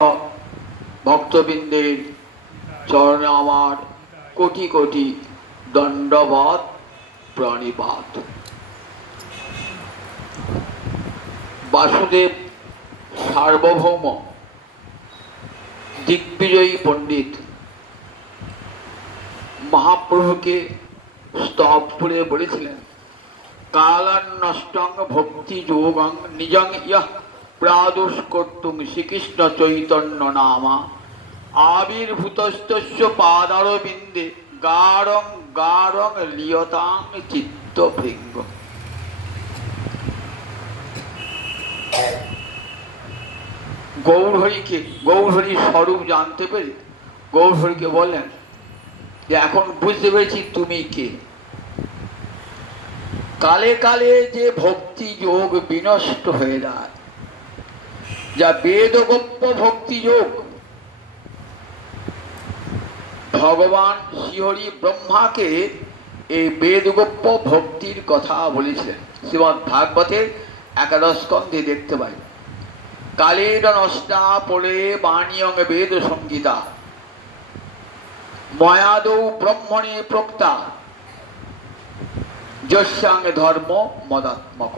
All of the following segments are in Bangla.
ভক্তবৃন্দের চরণে আমার কোটি কোটি দণ্ডবত প্রণিপাত। বাসুদেব সার্বভৌম দিগ্বিজয়ী পণ্ডিত মহাপ্রভুকে স্তব করে বলেছিলেন, কালান্নষ্টং ভক্তি যোগং নিজং ইয়ঃ প্রাদুষ্কর্তুং শ্রীকৃষ্ণ চৈতন্য নামা আবির্ভূতস্তস্য পাদারবিন্দে গাঢ়ং গাঢ়ং লিয়তাং চিত্তভৃঙ্গ। গৌরহরির স্বরূপ জানতে পেরে গৌরহরিকে বললেন যে এখন বুঝতে পেরেছি তুমি কে। কালে কালে যে ভক্তি যোগ বিনষ্ট হয়ে যায়, যা বেদগোপ্য ভক্তি যোগ, ভগবান শ্রীহরি ব্রহ্মাকে এই বেদগোপ্য ভক্তির কথা বলেছিলেন। শ্রীমদ্ ভাগবতের একাদশ স্কন্ধে দেখতে পাই, কালের নষ্টা পড়ে বাণীয়ং বেদ সংগীতা ময়াদৌ ব্রহ্মণে প্রক্তা যস্যাং ধর্ম মদাত্মক।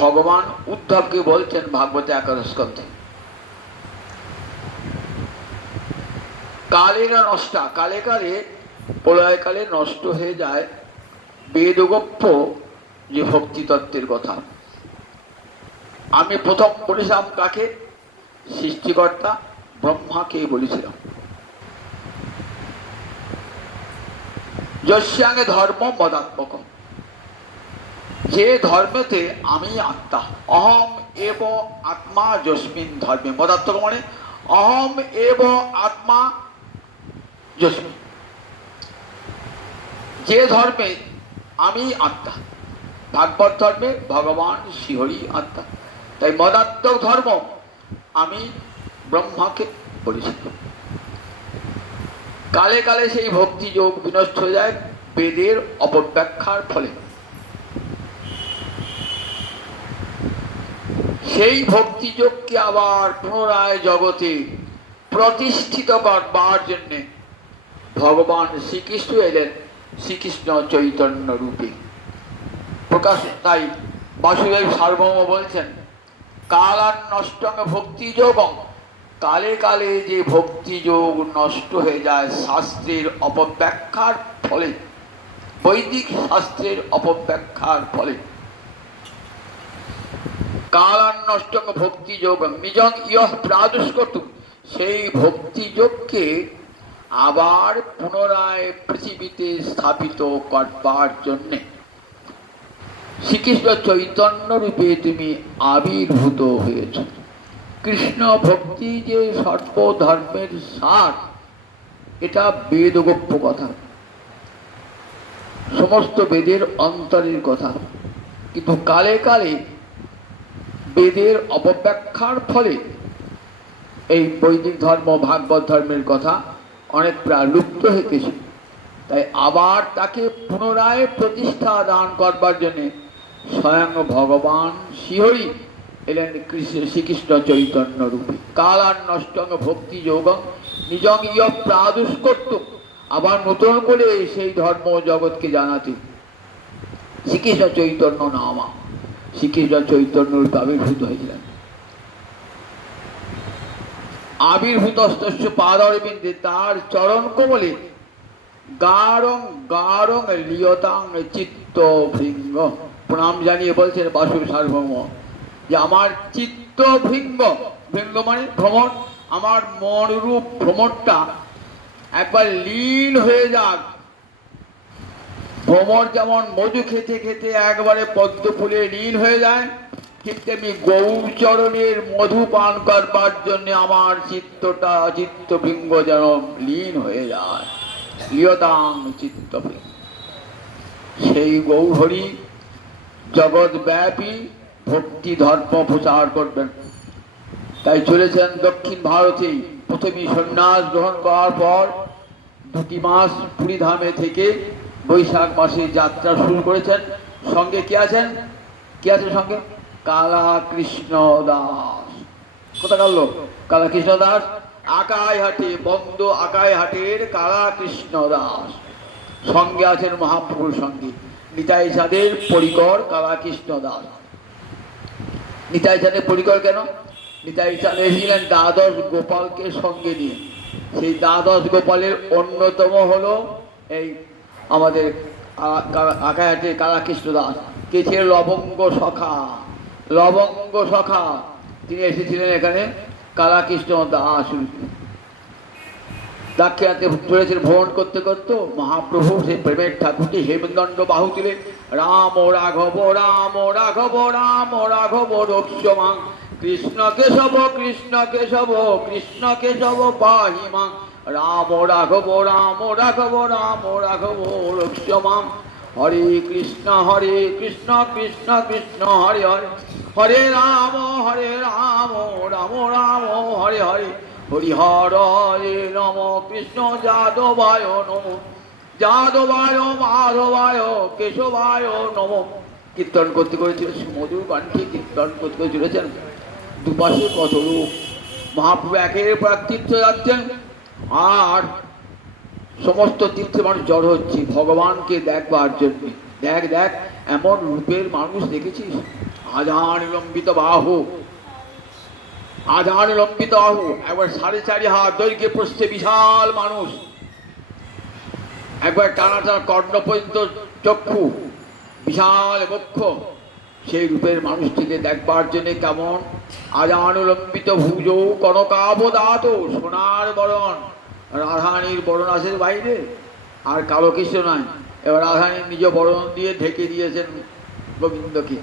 ভগবান উদ্ধবকে বলছেন ভাগবতে একাদশ স্কন্ধে, কালের নষ্টা, কালে কালে প্রলয়কালে নষ্ট হয়ে যায় বেদগোপ্য যে ভক্তি তত্ত্বের কথা। আমি প্রথম বলেছিলাম কাকে? সৃষ্টিকর্তা ব্রহ্মাকে বলেছিলাম। যস্যাঙ্গে ধর্ম মদাত্মক, যে ধর্মেতে আমি আত্মা, অহম এব আত্মা যস্মিন ধর্মে। মদাত্মক মানে অহম এব আত্মা যস্মিন, যে ধর্মে আমি আত্মা। ভাগবত ধর্মে ভগবান শ্রীহরি আত্মা, তাই মদাত্মক ধর্ম আমি ব্রহ্মাকে বলেছি। কালে কালে সেই ভক্তি যোগ বিনষ্ট হয়ে যায় বেদের অপব্যাখ্যার ফলে। সেই ভক্তি যোগকে আবার পুনরায় জগতে প্রতিষ্ঠিত করবার জন্যে ভগবান শ্রীকৃষ্ণ এলেন শ্রীকৃষ্ণ চৈতন্য রূপে প্রকাশ। তাই বাসুদেব সার্বভৌম বলছেন, কালান্নষ্টং ভক্তি যোগং, কালে কালে যে ভক্তি যোগ নষ্ট হয়ে যায় শাস্ত্রের অপব্যাখ্যার ফলে, বৈদিক শাস্ত্রের অপব্যাখ্যার ফলে। কালান্নষ্টং ভক্তি যোগং নিজং ইয়ঃ প্রাদুষ্কর্তুং, সেই ভক্তি যোগকে আবার পুনরায় পৃথিবীতে স্থাপিত করবার জন্যে শ্রীকৃষ্ণ চৈতন্য রূপে তুমি আবির্ভূত হয়েছ। কৃষ্ণ ভক্তি যে সর্বধর্মের সার, এটা বেদগোপ্য কথা, সমস্ত বেদের অন্তরের কথা। কিন্তু কালে কালে বেদের অপব্যাখ্যার ফলে এই বৈদিক ধর্ম ভাগবত ধর্মের কথা অনেক প্রায় লুপ্ত হইতেছে। তাই আবার তাকে পুনরায় প্রতিষ্ঠা দান করবার জন্যে স্বয়ং ভগবান শ্রীহরি এলেন শ্রীকৃষ্ণ চৈতন্য রূপে। কালান্নষ্টং ভক্তি যোগং নিজং ইয়ঃ প্রাদুষ্কর্তুং, আবার নতুন করে সেই ধর্ম জগৎকে জানাতে শ্রীকৃষ্ণ চৈতন্য নামা, শ্রীকৃষ্ণ চৈতন্য রূপে আবির্ভূত হয়েছিলেন। আবির্ভূতস্তস্য পাদারবিন্দে, তার চরণ কমলে গাঢ়ং গাঢ়ং লিয়তাং চিত্তভৃঙ্গ। প্রণাম জানিয়ে বলছেন বাসুদেব সার্বভৌম যে আমার চিত্তভৃঙ্গ, ভৃঙ্গ মানে ভ্রমণ, আমার মনরূপ ভ্রমণটা একবার লীন হয়ে যাক। ভ্রমর যেমন মধু খেতে খেতে একবারে পদ্ম ফুলে লীন হয়ে যায়, ঠিক তেমনি গৌরচরণের মধু পান করবার জন্য আমার চিত্তটা, চিত্তভৃঙ্গ যেন লীন হয়ে যায়। লিয়তাং চিত্তভৃঙ্গ, সেই গৌরহরি জগৎব্যাপী ভক্তি ধর্ম প্রচার করবেন। তাই চলেছেন দক্ষিণ ভারতে। প্রথমে সন্ন্যাস গ্রহণ করার পর 2 মাস পুরীধামে থেকে বৈশাখ মাসে যাত্রা শুরু করেছেন। সঙ্গে কে আছেন? কে আছে সঙ্গে? কালা কৃষ্ণ দাস। কোথাকার লোক? কালা কৃষ্ণ দাস, আকাইহাটি, বন্ধ আকাইহাটের কালা কৃষ্ণ দাস। সঙ্গে আছেন মহাপ্রভুর সঙ্গে নিতাই চাঁদের পরিকর কালা কৃষ্ণ দাস। নিতাই চাঁদের পরিকর কেন? নিতাই চাঁদ এসেছিলেন দ্বাদশ গোপালকে সঙ্গে নিয়ে। সেই দ্বাদশ গোপালের অন্যতম হলো এই আমাদের আকাইহাটের কালা কৃষ্ণ দাস। কে ছিলেন? লবঙ্গ সখা। লবঙ্গ সখা তিনি এসেছিলেন এখানে কালা কৃষ্ণ দাস। দাক্ষিণাতে চলেছেন ভ্রমণ করতে করতে মহাপ্রভু সেই প্রেমের ঠাকুরটি হেমদণ্ড বাহু তুলে রাম রাঘব রাম রাঘব রাম রাঘব রক্ষমাং কৃষ্ণ কেশব কৃষ্ণ কেশব কৃষ্ণ কেশব পাহিমাং রাম রাঘব রাম রাঘব রাম রাঘব রক্ষমাং হরে কৃষ্ণ কৃষ্ণ কৃষ্ণ হরে হরে হরে রাম রাম রাম হরে হরে হরিহরায় নম কৃষ্ণ যাদবায় নম যাদবায় মাধবায় কেশবায় নম। কীর্তন করতে করেছিল সুমধুর কণ্ঠে কীর্তন করতে করে চলেছেন। দুপাশে কত লোক। মহাপ্রভু একের পর এক তীর্থ যাচ্ছেন আর সমস্ত তীর্থে মানুষ জড় হচ্ছে ভগবানকে দেখবার জন্য। দেখ দেখ এমন রূপের মানুষ দেখেছিস? আজান লম্বিত বাহু, আধার লম্বিত আহু, একবার 4.5 হাত দৈর্ঘ্যে প্রস্থে বিশাল মানুষ, একবার টানা টানা কর্ণ পর্যন্ত চক্ষু, বিশাল বক্ষ। সেই রূপের মানুষটিকে দেখবার জন্য কেমন আজানুলম্বিত ভুজ কনকাবদাত, সোনার বরণ। রাধারানীর বরণ আছে বাইরে, আর কালো কৃষ্ণ নয়। এবার রাধারানীর নিজ বরণ দিয়ে ঢেকে দিয়েছেন গোবিন্দকে।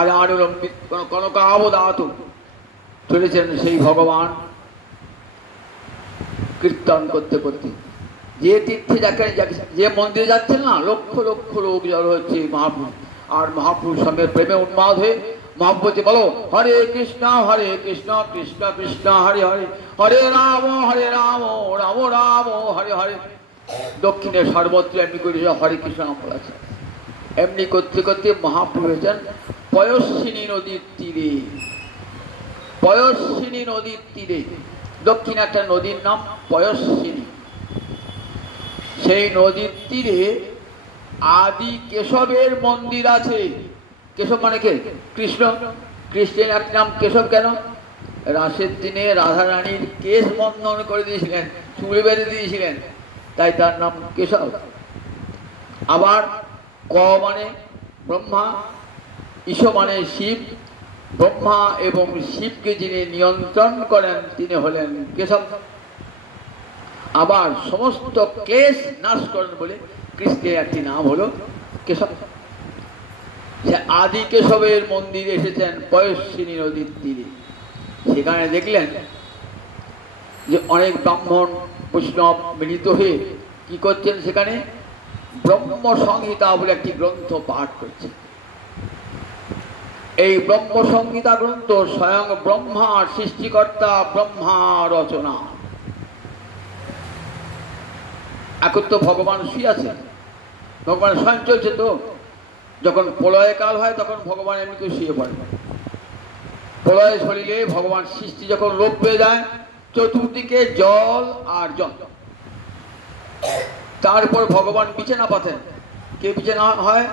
আজানুলম্বিত কনকাবদাত চলেছেন সেই ভগবান কীর্তন করতে করতে। যে তীর্থে যে মন্দিরে যাচ্ছেন না, লক্ষ লক্ষ লোক জড়ো হচ্ছে মহাপ্রভু। আর মহাপ্রভুর সঙ্গে প্রেমে উন্মাদ হয়ে মহাপ্রভু বলো হরে কৃষ্ণ কৃষ্ণ কৃষ্ণ হরে হরে হরে রাম রাম রাম হরে হরে। দক্ষিণে সর্বত্র এমনি করে হরে কৃষ্ণ নাম বলেছে। এমনি করতে করতে মহাপ্রভু হয়েছেন পয়স্বিনী নদীর তীরে। পয়স্বিনী নদীর তীরে দক্ষিণে একটা নদীর নাম পয়স্বিনী। সেই নদীর তীরে আদি কেশবের মন্দির আছে। কেশব মানে কে? কৃষ্ণ। কৃষ্ণের এক নাম কেশব কেন? রাসের দিনে রাধারানীর কেশ বন্ধন করে দিয়েছিলেন, চুল বেঁধে দিয়েছিলেন, তাই তার নাম কেশব। আবার ক মানে ব্রহ্মা, ঈশ মানে শিব। ব্রহ্মা এবং শিবকে যিনি নিয়ন্ত্রণ করেন তিনি হলেন কেশব। আবার সমস্ত ক্লেশ নাশ করেন বলে কৃষ্ণের একটি নাম হলো কেশব। সে আদি কেশবের মন্দিরে এসেছেন পয়স্বিনী নদীর তীরে। সেখানে দেখলেন যে অনেক ব্রাহ্মণ বৈষ্ণব মিলিত হয়ে কি করছেন? সেখানে ব্রহ্ম সংহিতা বলে একটি গ্রন্থ পাঠ করছে। এই ব্রহ্ম সংহিতা গ্রন্থ স্বয়ং ব্রহ্মার সৃষ্টিকর্তা, ব্রহ্মা রচনা। এখন তো ভগবান শুয়ে আছে, ভগবান স্বয়ং চলছে। তো যখন প্রলয় কাল হয় তখন ভগবান এমনি করে শুয়ে পড়ে। প্রলয় শরীরে ভগবান সৃষ্টি যখন লোপ পেয়ে যায়, চতুর্দিকে জল আর জল। তারপর ভগবান বিছানা পাতেন। কে বিছানা হয়?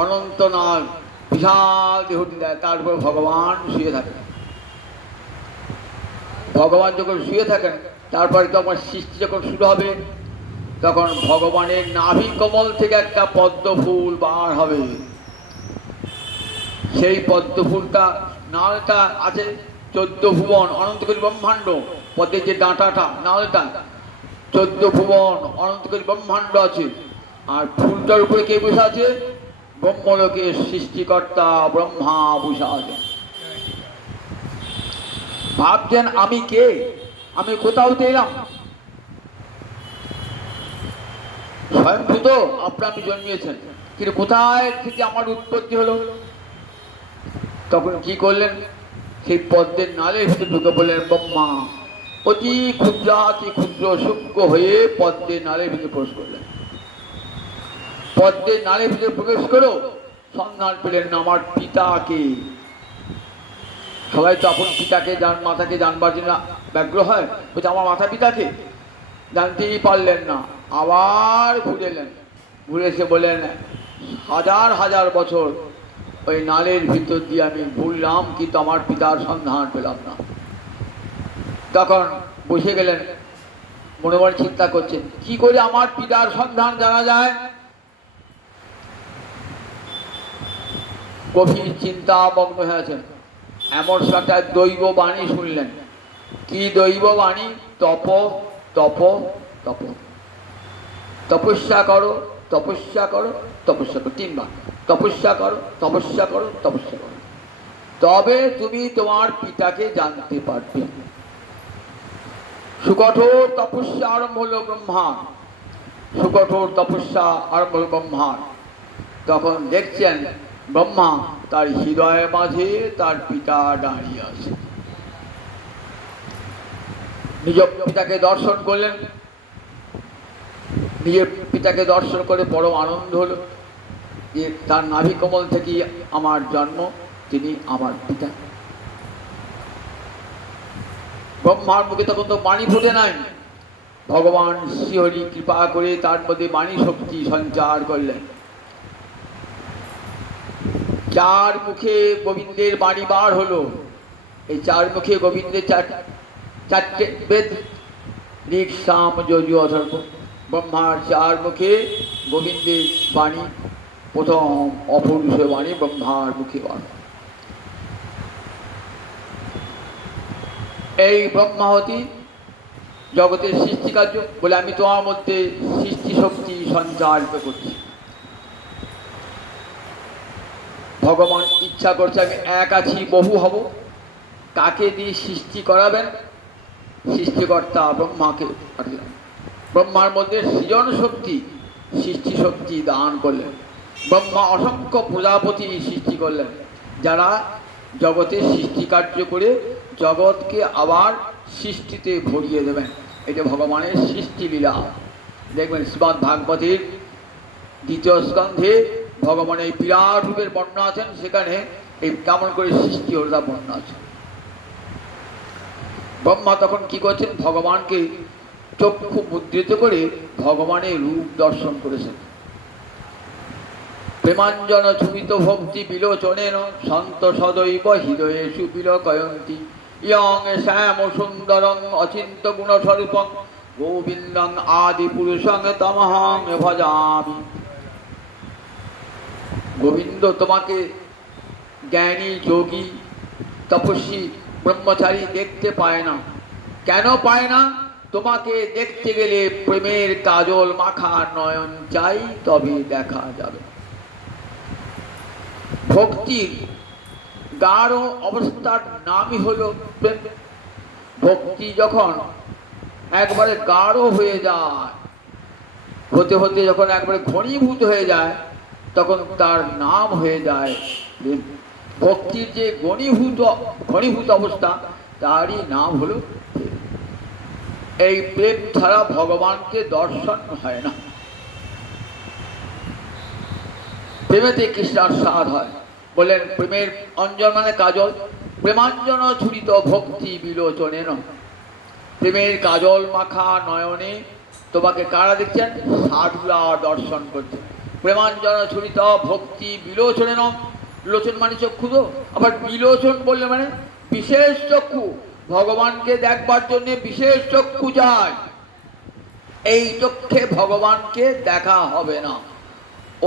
অনন্তনাগ বিশাল দেহটি দেয়। তারপর ভগবান শুয়ে থাকেন। ভগবান যখন শুয়ে থাকেন তারপর তখন সৃষ্টি যখন শুরু হবে, তখন ভগবানের নাভি কমল থেকে একটা পদ্ম ফুল বার হবে। সেই পদ্ম ফুলটা নালটা আছে 14 ভুবন অনন্তকোটি ব্রহ্মাণ্ড। পদ্মের যে ডাঁটাটা নালটা 14 ভুবন অনন্তকোটি ব্রহ্মাণ্ড আছে। আর ফুলটার উপরে কে বসে আছে? ব্রহ্মলোকের সৃষ্টিকর্তা ব্রহ্মা বসে আছে। ভাবছেন আমি কে? আমি কোথাও তো এলাম? স্বয়ংভূত আপনি আমি জন্মিয়েছেন, কিন্তু কোথায় থেকে আমার উৎপত্তি হলো? তখন কি করলেন? সেই পদ্মের নালের ভিতরে ঢুকে বললেন ব্রহ্মা। অতি ক্ষুদ্রাতি ক্ষুদ্র সূক্ষ্ম হয়ে পদ্মের নালের ভিতরে প্রবেশ করলেন। পদ্মের নালের ভিতরে প্রবেশ করো সন্ধান পেলেন আমার পিতাকে। সবাই তো আপন পিতাকে মাতাকে জানবার জন্য ব্যগ্র হয়, বলছে আমার মাতা পিতাকে জানতেই পারলেন না, আবার ঘুরে এলেন। ঘুরে এসে বললেন হাজার হাজার বছর ওই নালের ভিতর দিয়ে আমি ঘুরলাম, কিন্তু আমার পিতার সন্ধান পেলাম না। তখন বসে গেলেন, মনে মনে চিন্তা করছেন কি করে আমার পিতার সন্ধান জানা যায়। গভীর চিন্তা মগ্ন হয়ে আছেন, এমন একটা দৈব বাণী শুনলেন। কি দৈব বাণী? তপ তপ তপ, তপস্যা করো তপস্যা করো তপস্যা করো, তিনবার তপস্যা করো তপস্যা করো তপস্যা করো, তবে তুমি তোমার পিতাকে জানতে পারবে। সুকঠোর তপস্যা আরম্ভ হলো ব্রহ্মার, সুকঠোর তপস্যা আরম্ভ হলো ব্রহ্মার। তখন দেখছেন ব্রহ্মা তার হৃদয়ের মাঝে তার পিতা দাঁড়িয়ে আছে। নিজ পিতাকে দর্শন করলেন, নিজের পিতাকে দর্শন করে বড় আনন্দ হলো যে তার নাভি কমল থেকেই আমার জন্ম, তিনি আমার পিতা। ব্রহ্মার মুখে তখন তো বাণী ফুটে নাই, ভগবান শ্রীহরি কৃপা করে তার মধ্যে বাণী শক্তি সঞ্চার করলেন। চার মুখে গোবিন্দের বাণী বার হলো। এই চার মুখে গোবিন্দের চারটে বেদ, ঋক সাম যজু অথর্ব। ব্রহ্মার চার মুখে গোবিন্দের বাণী, প্রথম অপৌরুষ বাণী ব্রহ্মার মুখে বার। এই ব্রহ্মাহতি জগতের সৃষ্টিকার্য বলে আমি তোমার মধ্যে সৃষ্টি শক্তি সঞ্চারিত করছি। ভগবান ইচ্ছা করছে আমি এক আছি বহু হব, কাকে দিয়ে সৃষ্টি করাবেন? সৃষ্টিকর্তা ব্রহ্মাকে পাঠালেন। ব্রহ্মার মধ্যে সৃজন শক্তি সৃষ্টি শক্তি দান করলেন। ব্রহ্মা অসংখ্য প্রজাপতি সৃষ্টি করলেন, যারা জগতের সৃষ্টি কার্য করে জগৎকে আবার সৃষ্টিতে ভরিয়ে দেবেন। এটা ভগবানের সৃষ্টি লীলা। দেখবেন শ্রীমদ্ ভাগবতের দ্বিতীয় স্কন্ধে ভগবানের বিরাট রূপের বর্ণনা আছেন, সেখানে এই কেমন করে সৃষ্টি হল তা বর্ণনা আছে। ব্রহ্মা তখন কি করছেন? ভগবানকে চক্ষু মুদ্রিত করে ভগবানের রূপ দর্শন করেছেন। প্রেমাঞ্জন ছুমিত ভক্তি বিলোচনেন সন্ত সদৈব হৃদয়েষু বিলকয়ন্তি ইয়ং শ্যাম সুন্দরং অচিন্ত গুণস্বরূপং গোবিন্দং আদি পুরুষং তমহং ভজামি। গোবিন্দ তোমাকে জ্ঞানী যোগী তপস্বী ব্রহ্মচারী দেখতে পায় না। কেন পায় না? তোমাকে দেখতে গেলে প্রেমের কাজল মাখা নয়ন চাই, তবে দেখা যাবে। ভক্তির গাঢ় অবস্থার নামই হলো প্রেম। ভক্তি যখন একবারে গাঢ় হয়ে যায়, হতে হতে যখন একবারে ঘনীভূত হয়ে যায়, তখন তার নাম হয়ে যায় প্রেম। ভক্তির যে ঘনীভূত অবস্থা, তারই নাম হলো প্রেম। এই প্রেম ছাড়া ভগবানকে দর্শন হয় না। প্রেমেতে কৃষ্ণার স্বাদ হয়। বললেন প্রেমের অঞ্জন মানে কাজল, প্রেমাঞ্জন ছুরিত ভক্তি বিলোচনে ন। প্রেমের কাজল মাখা নয়নে তোমাকে কারা দেখছেন? সাধুরা দর্শন করছে। প্রেমাঞ্জন ছুরিত ভক্তি বিলোচনে ন, লোচন মানে চক্ষু, তো আবার বিলোচন বললে মানে বিশেষ চক্ষু। ভগবানকে দেখবার জন্য বিশেষ চক্ষু যায়। এই চক্ষে ভগবানকে দেখা হবে না।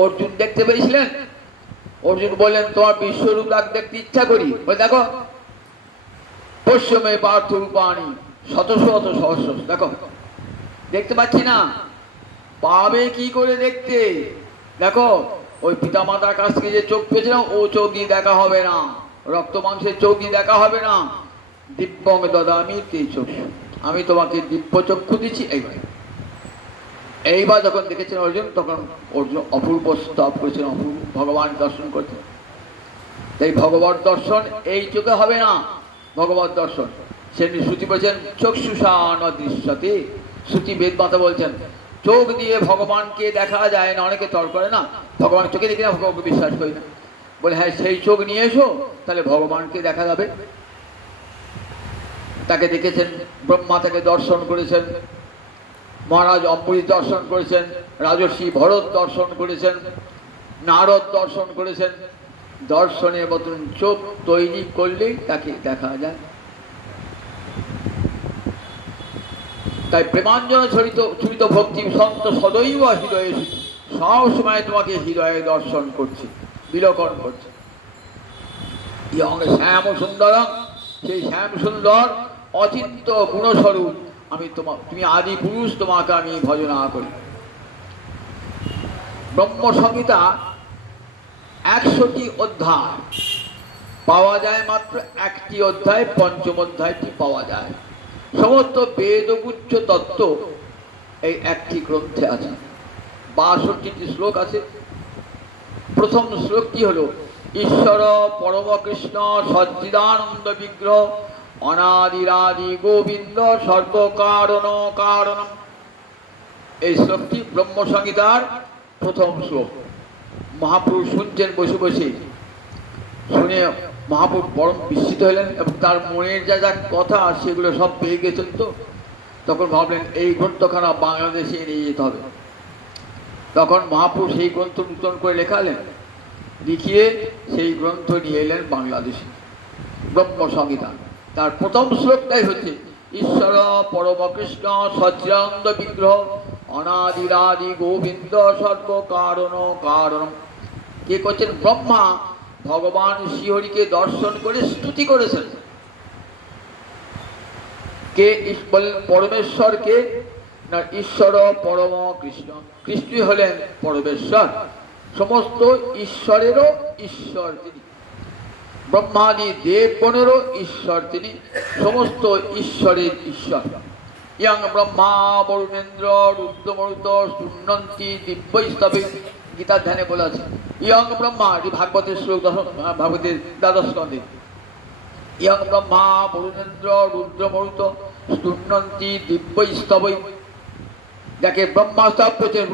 অর্জুন দেখতে পেয়েছিলেন? অর্জুন বললেন তোমার বিশ্বরূপ দেখতে ইচ্ছা করি। বলে দেখো পশ্চিমে পার্থ রূপাণী শত শত সহস্র, দেখো দেখতে পাচ্ছি না। পাবে কি করে দেখতে? দেখো ওই পিতামাতার কাছ থেকে যে চোখ পেয়েছিলাম, ও চোখ দিয়ে দেখা হবে না, রক্ত মাংসের চোখ দিয়ে দেখা হবে না। দিব্যং দদামি তে চক্ষু, আমি তোমাকে দিব্য চক্ষু দিচ্ছি। এইবার যখন দেখেছেন অর্জুন, তখন অর্জুন অপূর্ব স্তব করেছেন, অপূর্ব ভগবান দর্শন করছেন। এই ভগবত দর্শন এই চোখে হবে না। ভগবত দর্শন সেদিন শ্রুতি বলছেন চক্ষুষা ন দৃশ্যতে। শ্রুতি বেদমাতা বলছেন চোখ দিয়ে ভগবানকে দেখা যায় না। অনেকে তর্ক করে না, ভগবান চোখে দেখি না, ভগবানকে বিশ্বাস করি না। বলে হ্যাঁ, সেই চোখ নিয়ে এসো, তাহলে ভগবানকে দেখা যাবে। তাকে দেখেছেন, ব্রহ্মা তাকে দর্শন করেছেন, মহারাজ অম্বরীশ দর্শন করেছেন, রাজর্ষি ভরত দর্শন করেছেন, নারদ দর্শন করেছেন। দর্শনের মতন চোখ তৈরি করলেই তাকে দেখা যায়। তাই প্রেমাঞ্জন ছড়িত ভক্তি সন্ত সদৈব হৃদয়ে, সব সময় তোমাকে হৃদয়ে দর্শন করছে, বিলোকন করছে। শ্যাম সুন্দরম, সেই শ্যাম সুন্দর অচিন্ত গুণস্বরূপ তুমি আদি পুরুষ, তোমাকে আমি ভজনা করি। ব্রহ্মসংহিতা 100টি অধ্যায়, পাওয়া যায় মাত্র একটি অধ্যায়, পঞ্চম অধ্যায়টি পাওয়া যায়। সমস্ত বেদগুচ্ছ তত্ত্ব এই একটি গ্রন্থে আছে। 62টি শ্লোক আছে। প্রথম শ্লোকটি হল ঈশ্বর পরম কৃষ্ণ সচ্চিদানন্দ বিগ্রহ অনাদিরাদি গোবিন্দ সর্বকারণ কারণম। এই শ্লোকটি ব্রহ্মসংহিতার প্রথম শ্লোক। মহাপুরুষ শুনছেন বসে বসে, শুনে মহাপুরুষ পরম বিস্মিত হলেন এবং তার মনের যা যা কথা সেগুলো সব পেয়ে গেছেন। তো তখন ভাবলেন এই গ্রন্থখানা বাংলাদেশে নিয়ে যেতে হবে। তখন মহাপুরুষ সেই গ্রন্থ নূতন করে লেখালেন, লিখিয়ে সেই গ্রন্থ নিয়ে এলেন বাংলাদেশে, ব্রহ্মসংহিতা। তার প্রথম শ্লোকটাই হচ্ছে ঈশ্বর পরম কৃষ্ণ সচ্চিদানন্দ বিগ্রহ অনাদিরাদি গোবিন্দ সর্বকারণ কারণ। কে করছেন? ব্রহ্মা ভগবান শ্রীহরিকে দর্শন করে স্তুতি করেছেন। কে বললেন? পরমেশ্বরকে না, ঈশ্বর পরম কৃষ্ণ। কৃষ্ণই হলেন পরমেশ্বর, সমস্ত ঈশ্বরেরও ঈশ্বর তিনি। ব্রহ্মাদি দেবগণেরও ঈশ্বর তিনি, সমস্ত ঈশ্বরের ঈশ্বর। ইয়ং ব্রহ্মা বরুণেন্দ্র রুদ্রমরুত শূন্যন্তি দিব্যস্তবে, গীতার ধ্যানে বলা আছে। ইয়ং ব্রহ্মা, এটি ভাগবতের শ্লোক, ভাগবতের দ্বাদশ স্কন্ধে। ইয়ং ব্রহ্মা বরুণেন্দ্র রুদ্রমরুত শূন্যন্তি দিব্যস্তবে, যাকে ব্রহ্মা স্তব করছেন,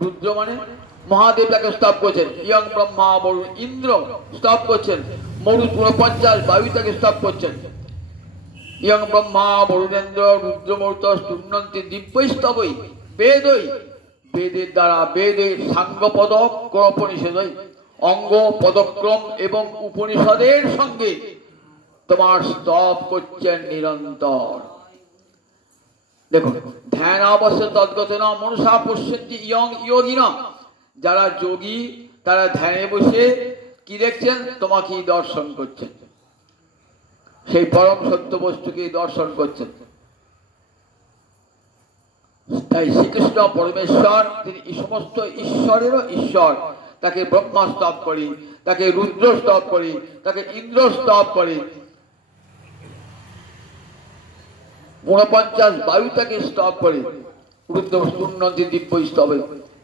রুদ্র মানে মহাদেব তাকে স্তব করছেন। ইয়ং ব্রহ্মা বরুণ, ইন্দ্র স্তব করছেন। মরুদ 49 বায়ু তাকে স্তব করছেন। ইয়ং ব্রহ্মা বরুণেন্দ্র রুদ্রমরুত শূন্যন্তি দিব্যস্তবৈ বেদৈ, বেদের দ্বারা, বেদের সাঙ্গ পদক উপনিষদৈ, অঙ্গ পদক্রম এবং উপনিষদের সঙ্গে তোমার স্তব করছেন নিরন্তর। দেখুন, ধ্যান অবশ্য তদ্গত না মনসা পশ্যন্তি ইয়ং যোগিনা, যারা যোগী তারা ধ্যানে বসে কি দেখছেন? তোমাকেই দর্শন করছেন, সেই পরম সত্য বস্তুকে দর্শন করছেন। তাই শ্রীকৃষ্ণ পরমেশ্বর, তিনি সমস্ত ঈশ্বরেরও ঈশ্বর। তাকে ব্রহ্মা স্তব করি, তাকে রুদ্র স্তব করি, তাকে ইন্দ্র স্তব করি, 49 বায়ু তাকে স্তব করে, রুদ্র শূন্যন্তি দিব্য স্তবে।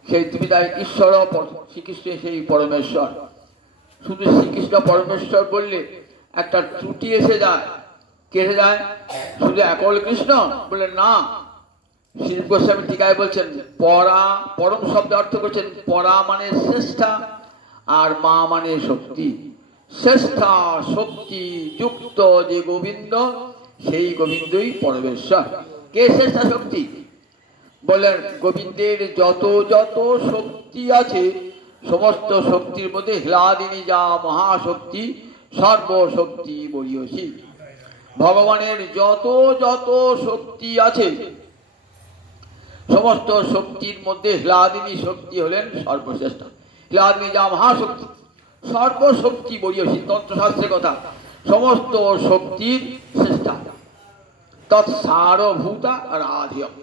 সেই তুমি তাই ঈশ্বর, শ্রীকৃষ্ণ সেই পরমেশ্বর। শুধু শ্রীকৃষ্ণ পরমেশ্বর বললে একটা ত্রুটি এসে যায়। কে এসে যায়? শুধু একল কৃষ্ণ বলে না। শ্রী গোস্বামী টিকায় বলছেন, পরা, পরম শব্দ অর্থ করছেন পরা মানে শ্রেষ্ঠা, আর মা মানে শক্তি। শ্রেষ্ঠা শক্তি যুক্ত যে গোবিন্দ, সেই গোবিন্দই পরমেশ্বর। কে শ্রেষ্ঠা শক্তি? বললেন গোবিন্দের যত যত শক্তি আছে, সমস্ত শক্তির মধ্যে হ্লাদিনী যা মহাশক্তি, সর্বশক্তি বলিয়সী। ভগবানের যত যত শক্তি আছে, সমস্ত শক্তির মধ্যে হ্লাদিনী শক্তি হলেন সর্বশ্রেষ্ঠ। হ্লাদিনী যা মহাশক্তি, সর্বশক্তি বলিয়সী, তন্ত্রশাস্ত্রের কথা, সমস্ত শক্তির শ্রেষ্ঠা। তৎসারভূতা রাধিয়ম,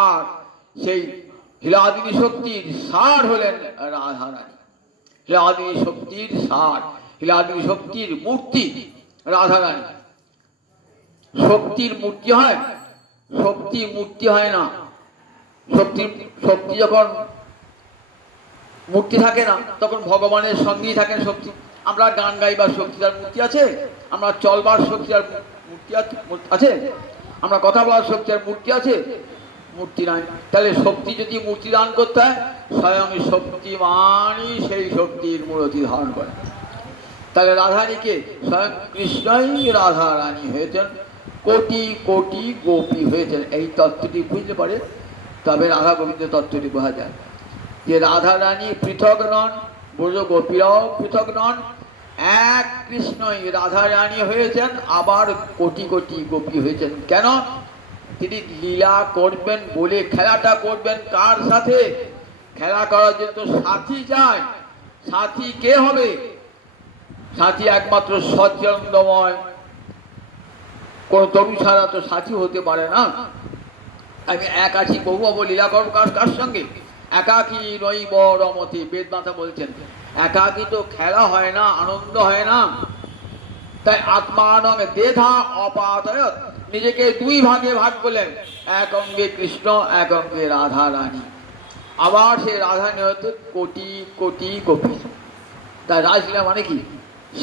আর সেই হ্লাদিনী শক্তির সার হলেন রাধারানী। হ্লাদিনী শক্তির সার, হ্লাদিনী শক্তির মূর্তি রাধারানী। শক্তির মূর্তি হয়, শক্তি মূর্তি হয় না। শক্তি যখন মূর্তি থাকে না, তখন ভগবানের সঙ্গেই থাকেন শক্তি। আমরা গান গাইবার শক্তি, তার মূর্তি আছে? আমরা চলবার শক্তি, আর মূর্তি আছে? আমরা কথা বলার শক্তি, আর মূর্তি আছে? মূর্তি নাই। তাহলে শক্তি যদি মূর্তি দান করতে হয়, স্বয়ং শক্তিমানই সেই শক্তির মূর্তি ধারণ করে। তাহলে রাধারানীকে স্বয়ং কৃষ্ণই রাধা রানী হয়েছেন, কোটি কোটি গোপী হয়েছেন। এই তত্ত্বটি বুঝতে পারে তবে রাধা গোবিন্দের তত্ত্বটি বোঝা যায় যে রাধা রানী পৃথক নন, ব্রজ গোপীরাও পৃথক নন, এক কৃষ্ণই রাধা রানী হয়েছেন, আবার কোটি কোটি গোপী হয়েছেন। কেন? তিনি লীলা করবেন বলে। খেলাটা করবেন কার সাথে? খেলা করার জন্য সাথী চাই। সাথী কে হবে? সাথী একমাত্র সচ্চিদানন্দময়। কোন তরু ছাড়া তো সাথী হতে পারে না। আমি এক আছি, বহু হব, লীলা করব কার সঙ্গে? একাকী নৈব রমতে, বেদমাতা বলছেন একাকী তো খেলা হয় না, আনন্দ হয় না। তাই আত্মানং দেধা অপাতয়ৎ, নিজেকে দুই ভাগে ভাগ করলেন, এক অঙ্গে কৃষ্ণ, এক অঙ্গে রাধা রানী। আবার সে রাধা নিহত কোটি কোটি গোপী। তাই রাসলীলা মানে কি?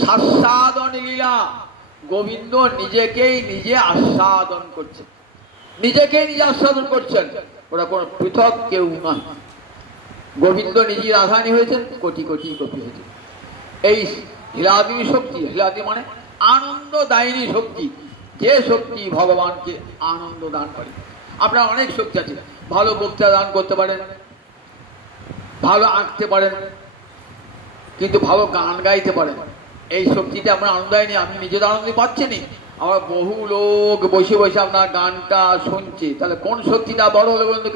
স্বাস্বাদন লীলা। গোবিন্দ নিজেকেই নিজে আস্বাদন করছেন, নিজেকেই নিজে আস্বাদন করছেন, ওরা কোনো পৃথক কেউ নয়। গোবিন্দ নিজে রাধারানী হয়েছেন, কোটি কোটি গোপী হয়েছেন। এই হীলাদিনী শক্তি, হীলাদি মানে আনন্দদায়িনী শক্তি, যে শক্তি ভগবানকে আনন্দ দান করে। আপনার অনেক শক্তি আছে, ভালো বক্তৃতা দান করতে পারেন, ভালো আঁকতে পারেন, কিন্তু ভালো গান গাইতে পারেন। এই শক্তিতে আপনার আনন্দ হয়নি, আপনি নিজে তো আনন্দ পাচ্ছেনি, আবার বহু লোক বসে বসে আপনার গানটা শুনছে। তাহলে কোন শক্তিটা বড় হলো বলুন তো?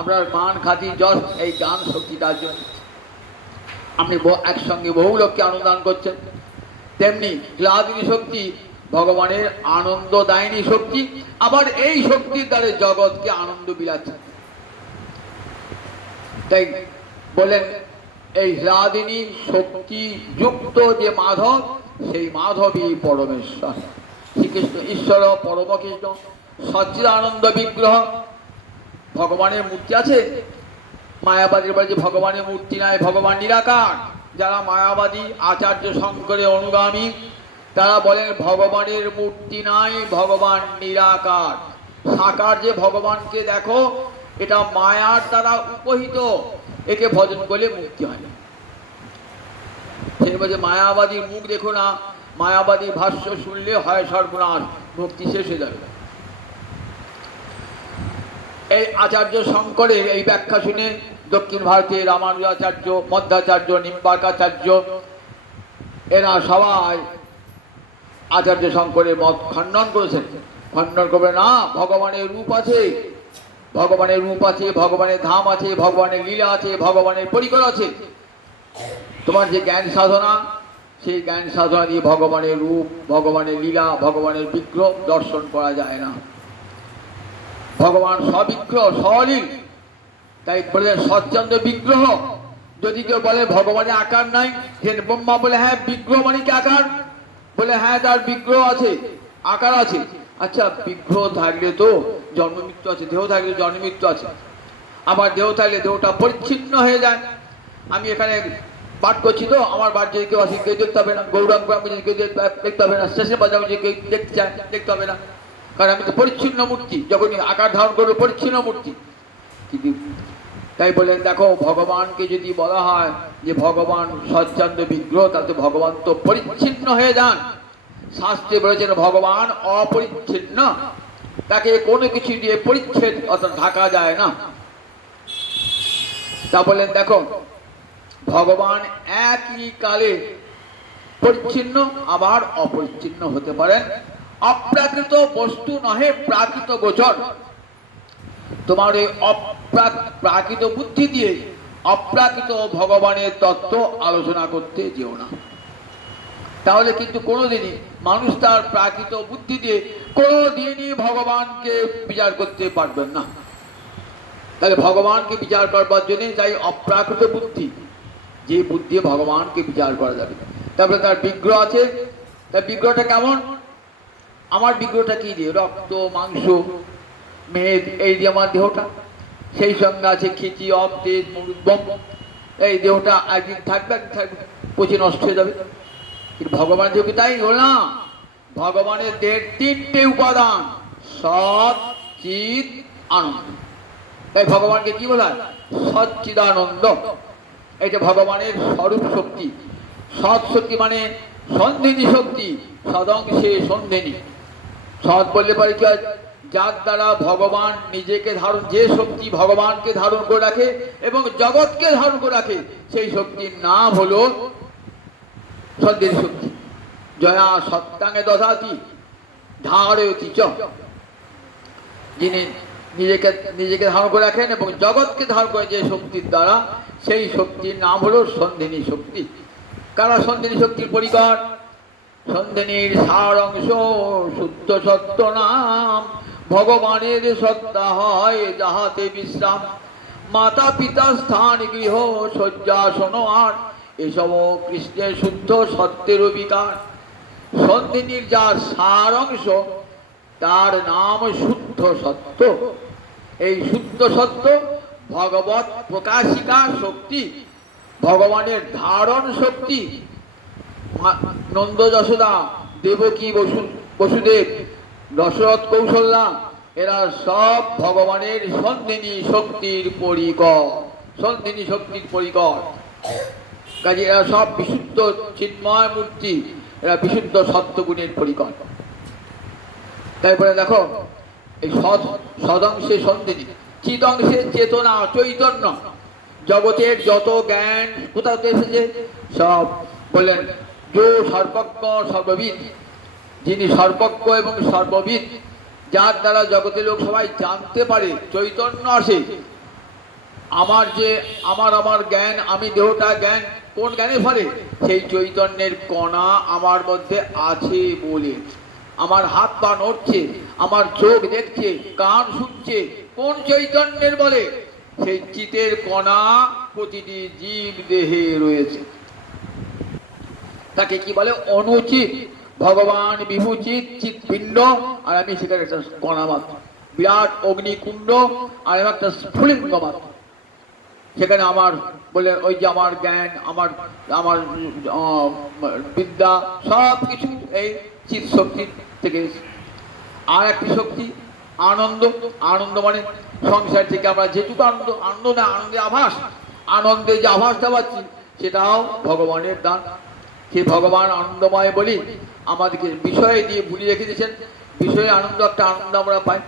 আপনার মান খাতি যশ এই গান শক্তিটার জন্য আপনি একসঙ্গে বহু লোককে আনন্দ দান করছেন। তেমনি হীলাদিনী শক্তি ভগবানের আনন্দদায়িনী শক্তি, আবার এই শক্তির দ্বারা জগৎকে আনন্দ বিলাচ্ছে। তাই বলেন এই হীলাদিনী শক্তি যুক্ত যে মাধব, সেই মাধবই পরমেশ্বর। শ্রীকৃষ্ণ ঈশ্বর পরমকৃষ্ণ সচ্চিদানন্দ বিগ্রহ। ভগবানের মূর্তি আছে? মায়াবাদীর বলে যে ভগবানের মূর্তি নাই, ভগবান নিরাকার। যারা মায়াবাদী আচার্য শঙ্করের অনুগামী তারা বলেন ভগবানের মূর্তি নাই, ভগবান নিরাকার। সাকার যে ভগবানকে দেখো, এটা মায়ার দ্বারা উপহিত, একে ভজন করলে মুক্তি হয় না। সেই বলছে মায়াবাদীর মুখ দেখো না, মায়াবাদী ভাষ্য শুনলে হয় সর্বনাশ, ভক্তি শেষ হয়ে যাবে। এই আচার্য শঙ্করের এই ব্যাখ্যা শুনে দক্ষিণ ভারতে রামানুজাচার্য, মধ্যাচার্য, নিম্বার্কাচার্য এরা সবাই আচার্য শঙ্করের মত খণ্ডন করেছেন। খণ্ডন করবে না, ভগবানের রূপ আছে, ভগবানের রূপ আছে, ভগবানের ধাম আছে, ভগবানের লীলা আছে, ভগবানের পরিকর আছে। তোমার যে জ্ঞান সাধনা, সেই জ্ঞান সাধনা দিয়ে ভগবানের রূপ, ভগবানের লীলা, ভগবানের বিগ্রহ দর্শন করা যায় না। ভগবান সবিগ্রহ সলীল। তাই বলে সচ্চন্দ বিগ্রহ। যদি কেউ বলে ভগবানের আকার নাই, ব্রহ্মা বলে হ্যাঁ বিগ্রহ মানে কি আকার? বলে হ্যাঁ তার বিগ্রহ আছে, আকার আছে। আচ্ছা বিগ্রহ থাকলে তো জন্ম মৃত্যু আছে, দেহ থাকলে জন্ম মৃত্যু আছে। আবার দেহ থাকলে দেহটা পরিচ্ছিন্ন হয়ে যায়। আমি এখানে পাঠ করছি তো, আমার বাড়ি যদি কেউ আসি কেউ দেখতে হবে না, গৌরাঙ্গ যদি কেউ দেখতে হবে না, স্টেশন বাজার যদি কেউ দেখতে চায় দেখতে হবে না, কারণ আমি তো পরিচ্ছিন্ন মূর্তি, যখনই আকার ধারণ করবো পরিচ্ছিন্ন মূর্তি। কিন্তু তাই বলেন দেখো ভগবানকে যদি বলা হয় যে ভগবান সচ্চন্দ বিগ্রহ, তাতে ভগবান তো পরিচ্ছিন্ন হয়ে যান। শাস্ত্রে বলেছেন ভগবান অপরিচ্ছিন্ন, তাকে কোনো কিছু দিয়ে পরিচ্ছেদ অর্থাৎ ঢাকা যায় না। তা বলেন দেখো ভগবান একই কালে পরিচ্ছিন্ন আবার অপরিচ্ছিন্ন হতে পারেন। অপ্রাকৃত বস্তু নহে প্রাকৃত গোচর। তোমার এই প্রাকৃত বুদ্ধি দিয়ে অপ্রাকৃত ভগবানের তত্ত্ব আলোচনা করতে যেও না। তাহলে কিন্তু কোনোদিনই মানুষ তার প্রাকৃত বুদ্ধি দিয়ে কোনোদিনই ভগবানকে বিচার করতে পারবেন না। তাহলে ভগবানকে বিচার করবার জন্য চাই অপ্রাকৃত বুদ্ধি, যে বুদ্ধি ভগবানকে বিচার করা যাবে। তারপরে তার বিগ্রহ আছে। তার বিগ্রহটা কেমন? আমার বিগ্রহটা কি দিয়ে? রক্ত, মাংস, মেদ, এই দিয়ে আমার দেহটা। সেই সঙ্গে আছে খিচি, অব, তেজ, মুরুব্বম। এই দেহটা একদিন থাকবে, একদিন থাকবে, পচে নষ্ট হয়ে যাবে। কিন্তু ভগবান যোগী তাই হল না। ভগবানের দেহের তিনটে উপাদান, সৎ, চিৎ, আনন্দ। তাই ভগবানকে কি বলা হয়? সচ্চিদানন্দ। এটা ভগবানের স্বরূপ শক্তি। সৎ শক্তি মানে সন্ধিনী শক্তি, সদংশে সন্ধিনী। সৎ বললে পরে কি হয়, যার দ্বারা ভগবান নিজেকে ধারণ, যে শক্তি ভগবানকে ধারণ করে রাখে এবং জগৎকে ধারণ করে রাখে, সেই শক্তির নাম হলো সন্ধিনী শক্তি। জয়া সত্যাঙ্গে দধাতি ধারয়তি চ, যিনি নিজেকে নিজেকে ধারণ করে রাখেন এবং জগৎকে ধারণ করে যে শক্তির দ্বারা, সেই শক্তির নাম হলো সন্ধিনী শক্তি। কারা সন্ধিনী শক্তির পরিকর? সন্ধিনীর সার অংশ শুদ্ধ সত্য নাম, ভগবানের সত্তা হয় যাহাতে বিশ্রাম, মাতা পিতা স্থান গৃহ শয্যাসন আর এসব কৃষ্ণের শুদ্ধ সত্যের বিকার। সন্ধিনীর যার সার অংশ তার নাম শুদ্ধ সত্য। এই শুদ্ধ সত্য ভগবত প্রকাশিকা শক্তি, ভগবানের ধারণ শক্তি। নন্দ যশোদা, দেবকী বসুদেব, দশরথ কৌশল্যা, এরা সব ভগবানের সন্ধিনী শক্তির পরিকর, সন্ধিনী শক্তির পরিকর। কাজে এরা সব বিশুদ্ধ চিন্ময় মূর্তি, এরা বিশুদ্ধ সত্যগুণের পরিকর। তারপরে দেখো, এই সদংশে সন্ধিনী, চিদংশে চেতনা চৈতন্য। জগতের যত জ্ঞান কোথা থেকে এসেছে? সব বললেন যো সর্বজ্ঞ সর্ববিদ, যিনি সর্বজ্ঞ এবং সর্ববিদ, যার দ্বারা জগতের লোক সবাই জানতে পারে, চৈতন্য আসে। আমার জ্ঞান, আমি দেহটা জ্ঞান, কোন জ্ঞানে ফলে? সেই চৈতন্যের কণা আমার মধ্যে আছে বলে। আমার হাত পা নড়ছে, আমার চোখ দেখছে, কান শুনছে, কোন চৈতন্যের বলে? সেই চিতের কণা প্রতিটি জীব দেহে রয়েছে। তাকে কি বলে? অনুচিত। ভগবান বিভূচিত চিৎপিণ্ড, আর আমি সেখানে একটা কণা মাত্র, বিরাট অগ্নিকুণ্ড, আর আমি একটা স্ফুলিঙ্গ মাত্র। সেখানে আমার বলে ওই যে আমার জ্ঞান, আমার আমার বিদ্যা, সব কিছু এই চিৎ শক্তি থেকে। আর একটি শক্তি আনন্দ। আনন্দ মানে সংসার থেকে আমরা যেটুকু আনন্দ, আনন্দ না, আনন্দের আভাস, আনন্দে যে আভাসটা পাচ্ছি সেটাও ভগবানের দান। সে ভগবান আনন্দময় বলি আমাদেরকে বিষয় দিয়ে ভুলিয়ে রেখে দিয়েছেন। বিষয়ে আনন্দ, একটা আনন্দ আমরা পাই।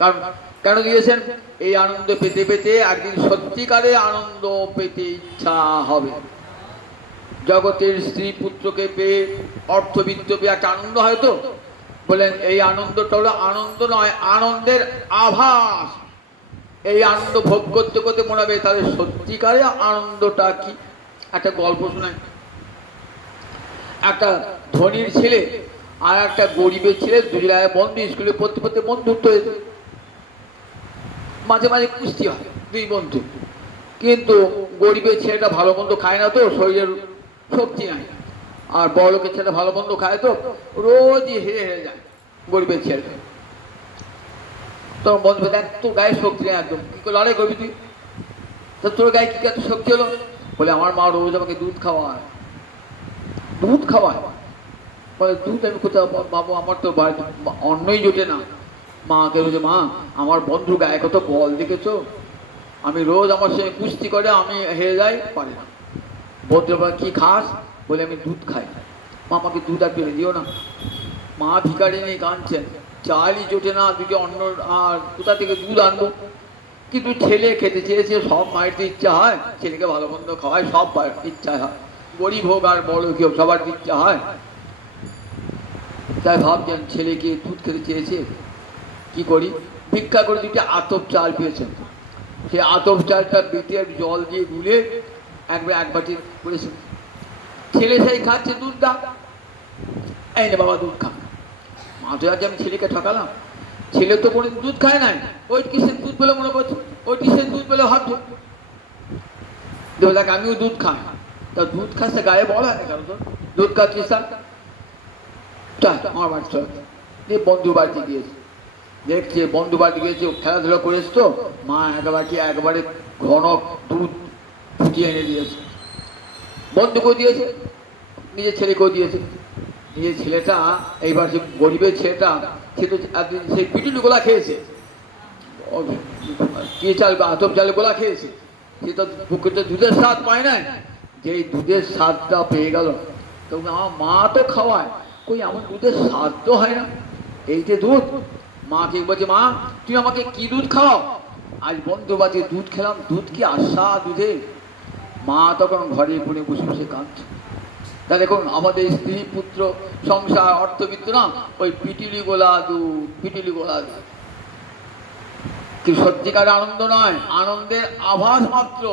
কারণ কেন দিয়েছেন? এই আনন্দ পেতে পেতে একদিন সত্যিকারে আনন্দ পেতে ইচ্ছা হবে। জগতের স্ত্রী পুত্রকে পেয়ে, অর্থবিত্ত পেয়ে একটা আনন্দ হয় তো, বলেন এই আনন্দটা হলো আনন্দ নয়, আনন্দের আভাস। এই আনন্দ ভোগ করতে করতে মনে হবে তাহলে সত্যিকারে আনন্দটা কি। একটা গল্প শোনায়। একটা ধনীর ছেলে আর একটা গরিবের ছেলে, দুজনে বন্ধু, স্কুলে পড়তে পড়তে বন্ধুত্ব হয়েছে। মাঝে মাঝে কুস্তি হয় দুই বন্ধু, কিন্তু গরিবের ছেলেটা ভালো মন্দ খায় না তো, শরীরের শক্তি নাই। আর বড় লোকের ছেলেটা ভালো মন্দ খায় তো, রোজই হেরে হেরে যায় গরিবের ছেলেটা। তখন বন্ধু, দেখ তোর গায়ে শক্তি নেই একদম, কি করে লড়াই করবি তুই? তো তোর গায়ে কি এত শক্তি হলো? বলে আমার মা রোজ আমাকে দুধ খাওয়ায়। দুধ খাওয়ায়? বলে দুধ আমি কোথাও বাবু, আমার তো বাড়িতে অন্নই জোটে না। মাকে বলছে, মা আমার বন্ধু গায়ে কত বল দেখেছো, আমি রোজ আমার সঙ্গে কুস্তি করে আমি হেরে যাই, পারি না। বলতে কি খাস? বলে আমি দুধ খাই। মা আমাকে দুধ আর পেরে দিও না। মা ভিখারি নেই, কাঁদছেন, চালই জোটে না, দুটো অন্ন, আর কোথা থেকে দুধ আনবো? কিন্তু ছেলে খেতে চেয়েছে, সব মায়ের তো ইচ্ছা হয় ছেলেকে ভালো মন্দ খাওয়ায়, সব ইচ্ছা হয়, গরিব হোক আর বড় কেউ, সবার ইচ্ছা হয়। তাই ভাবছেন ছেলেকে দুধ খেতে চেয়েছে, কি করি? ভিক্ষা করে দুটি আতপ চাল পেয়েছেন, সেই আতপ চালটা বেটে জল দিয়ে গুলে এক বাটি করেছেন। ছেলে সেই খাচ্ছে দুধটা, এই না বাবা দুধ খা। মা তো আজ আমি ছেলেকে ঠকালাম, ছেলে তো কোনো দুধ খায় নাই, ওই কিসের দুধ বলে মনে করছে, ওই কিসের দুধ বলে ভাবছো। দেখ আমিও দুধ খাই, তা দুধ খাচ্ছে গায়ে বল হয় না কেন? তোর দুধ খাচ্ছিস চল আমার বাড়ি চল। দিয়ে বন্ধু বাড়িতে গিয়েছে, দেখছে বন্ধু বাড়িতে গিয়েছে, খেলাধুলা করেছে তো, মা একবারে ঘন দুধ ফুটিয়ে এনে দিয়েছে। বন্ধুকেও দিয়েছে, নিজের ছেলেকেও দিয়েছে। নিজের ছেলেটা, এইবার সে গরিবের ছেলেটা, সে তো একদিন সেই পিটুলি গোলা খেয়েছে, কি চাল আতপ চালে গোলা খেয়েছে, সে তো পুকুরতে দুধের স্বাদ পায় নাই। যেই দুধের স্বাদটা পেয়ে গেল, তখন আমার মা তো খাওয়ায়, কই আমার দুধের স্বাদ তো হয় না। এই যে দুধ। মাকে বলছে, মা তুই আমাকে কি দুধ খাওয়াও? আজ বন্ধু বাজে দুধ খেলাম, দুধ কি আশা দুধে। মা তখন ঘরে পড়ে বসে বসে কাঁদছে। তা দেখুন আমাদের স্ত্রী পুত্র সংসার অর্থবিত্ত না, ওই পিটিলি গোলা দুধ, পিটিলি গোলা দুধ। কি সত্যিকার আনন্দ নয়, আনন্দের আভাস মাত্র।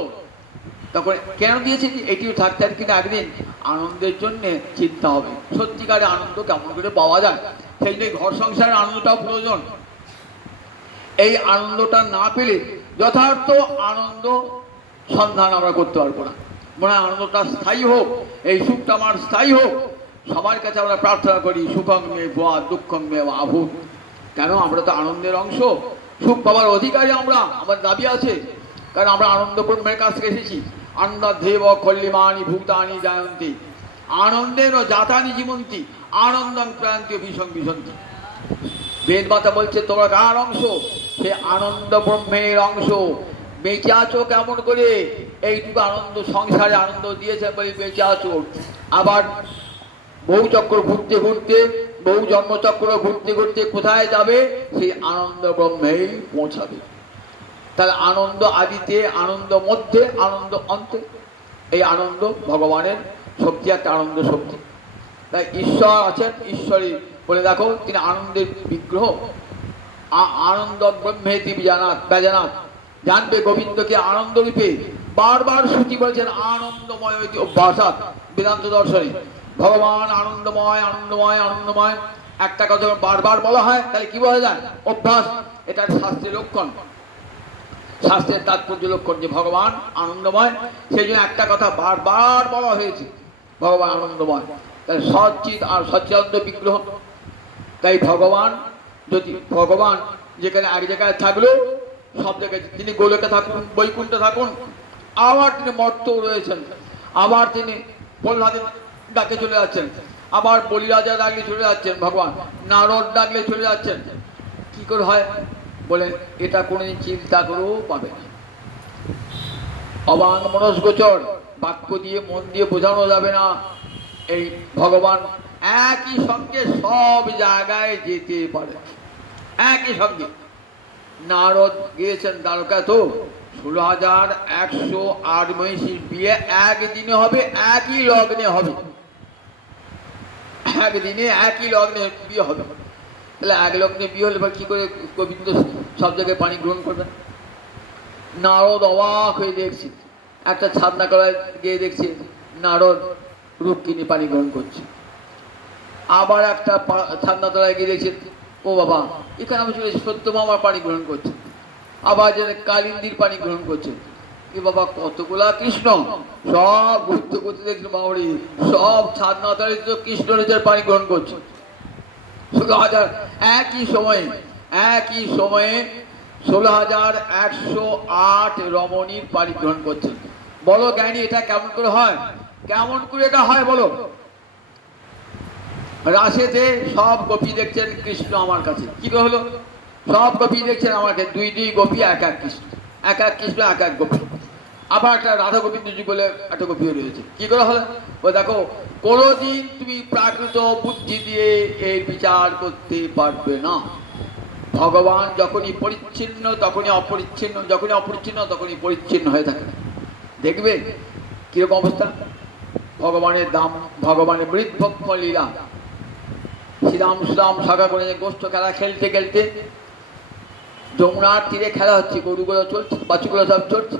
তখন কেন দিয়েছে? এটিও থাকতে আর কিন্তু একদিন আনন্দের জন্য চিন্তা হবে, সত্যিকারে আনন্দ কেমন করে পাওয়া যায়। সেই জন্য ঘর সংসারের আনন্দটাও প্রয়োজন। এই আনন্দটা না পেলে যথার্থ আনন্দ সন্ধান আমরা করতে পারবো না। মনে হয় আনন্দটা স্থায়ী হোক, এই সুখটা আমার স্থায়ী হোক। সবার কাছে আমরা প্রার্থনা করি, সুখং মে ভুয়া দুঃখং মে আভূত। কেন? আমরা তো আনন্দের অংশ, সুখ পাওয়ার অধিকারী আমরা, আমার দাবি আছে। কারণ আমরা আনন্দ ব্রহ্মের কাছ থেকে এসেছি। আনন্দেব কল্লিমানি ভূতানি জায়ন্তি, আনন্দের জাতানি জীবন্তি, আনন্দং ক্রান্তি ভীষণ ভীষন্তি। বেদ মাতা বলছে তোমরা কার অংশ? সে আনন্দ ব্রহ্মের অংশ। বেঁচে আছো কেমন করে? এইটুকু আনন্দ সংসারে আনন্দ দিয়েছে বলে বেঁচে আছো। আবার বহু চক্র ঘুরতে ঘুরতে, বহু জন্মচক্র ঘুরতে ঘুরতে কোথায় যাবে? সেই আনন্দ ব্রহ্মেই পৌঁছাবে। তাহলে আনন্দ আদিতে, আনন্দ মধ্যে, আনন্দ অন্তে। এই আনন্দ ভগবানের শক্তি, একটা আনন্দ শক্তি। তাই ঈশ্বর আছেন, ঈশ্বরী বলে দেখো তিনি আনন্দের বিগ্রহ। আনন্দ ব্রহ্মেতি বিজানাত বেজানাত, জানবে গোবিন্দকে আনন্দ রূপে। বারবার শ্রুতি বলছেন আনন্দময় অভ্যাসাত, বেদান্ত দর্শনে ভগবান আনন্দময়, আনন্দময়, আনন্দময়। একটা কথা বারবার বলা হয় তাহলে কি বলা যায়? অভ্যাস। এটা শাস্ত্রের লক্ষণ, শাস্ত্রের তাৎপর্য লক্ষণ যে ভগবান আনন্দময়। সেই জন্য একটা কথা বারবার বলা হয়েছে, ভগবান আনন্দময়। তাই সচ্চিৎ আর সচ্চিদানন্দ বিগ্রহ। তাই ভগবান যদি, ভগবান যেখানে এক জায়গায় থাকলো, সব জায়গায় তিনি গোলকে থাকুন, বৈকুণ্ঠে থাকুন, আবার তিনি মর্ত রয়েছেন, আবার তিনি প্রহ্লাদের ডাকে চলে যাচ্ছেন, আবার বলিরাজা ডাকলে চলে যাচ্ছেন, ভগবান নারদ ডাকলে চলে যাচ্ছেন। কি করে হয় বলেন? এটা কোনোদিন চিন্তা করেও পাবে না। অবাঙ্গ মনস্গোচর, বাক্য দিয়ে মন দিয়ে বোঝানো যাবে না। এই ভগবান একই সঙ্গে সব জায়গায় যেতে পারে, একই সঙ্গে। নারদ গিয়েছেন দ্বারকা, তো 16,108 মহিষীর বিয়ে একদিনে হবে, একই লগ্নে হবে, একদিনে একই লগ্নে বিয়ে হবে। তাহলে এক লগ্নে বিয়ে হলে কি করে গোবিন্দ সব জায়গায় পানি গ্রহণ করবেন? নারদ অবাক হয়ে দেখছে, একটা ছাদনা করায় গিয়ে দেখছে নারদ রুক্মিণী পানি গ্রহণ করছে। আবার একটা ছাদনা তলায় গিয়ে দেখছে, ও বাবা এখানে আমি চলে সত্যভামার পানি গ্রহণ করছে। আবার যেন কালিন্দির পানি গ্রহণ করছে। কি বাবা, কতগুলা কৃষ্ণ! সব ঘুরতে ঘুরতে দেখছিল বাউরি, সব ছাদনা তলায় তো কৃষ্ণ নিজের পানি গ্রহণ করছে। 16,000 একই সময়ে, একই সময়ে 16,108 রমণীর পানি গ্রহণ করছে। বলো জ্ঞানী, এটা কেমন করে হয়? কেমন করে এটা হয় বলো? রাসেতে সব গোপী দেখছেন কৃষ্ণ আমার কাছে, কি করে হলো? সব গোপী দেখছেন আমার কাছে, দুই দুই গোপী, এক এক কৃষ্ণ, এক এক কৃষ্ণ, এক এক গোপী। আবার একটা রাধা গোবিন্দজি বলে একটা গোপীও রয়েছে, কি করে হলো? ও দেখো, কোনোদিন তুমি প্রাকৃত বুদ্ধি দিয়ে এই বিচার করতে পারবে না। ভগবান যখনই পরিচ্ছিন্ন তখনই অপরিচ্ছিন্ন, যখনই অপরিচ্ছিন্ন তখনই পরিচ্ছিন্ন হয়ে থাকে। দেখবে কিরকম অবস্থা। ভগবানের দাম, ভগবানের মৃৎভক্ষ লীলা। শ্রীরাম শ্রীরাম সাগা করে গোষ্ঠ খেলা খেলতে খেলতে যমুনার তীরে খেলা হচ্ছে, গরুগুলো চলছে, বাছুগুলো সব চলছে,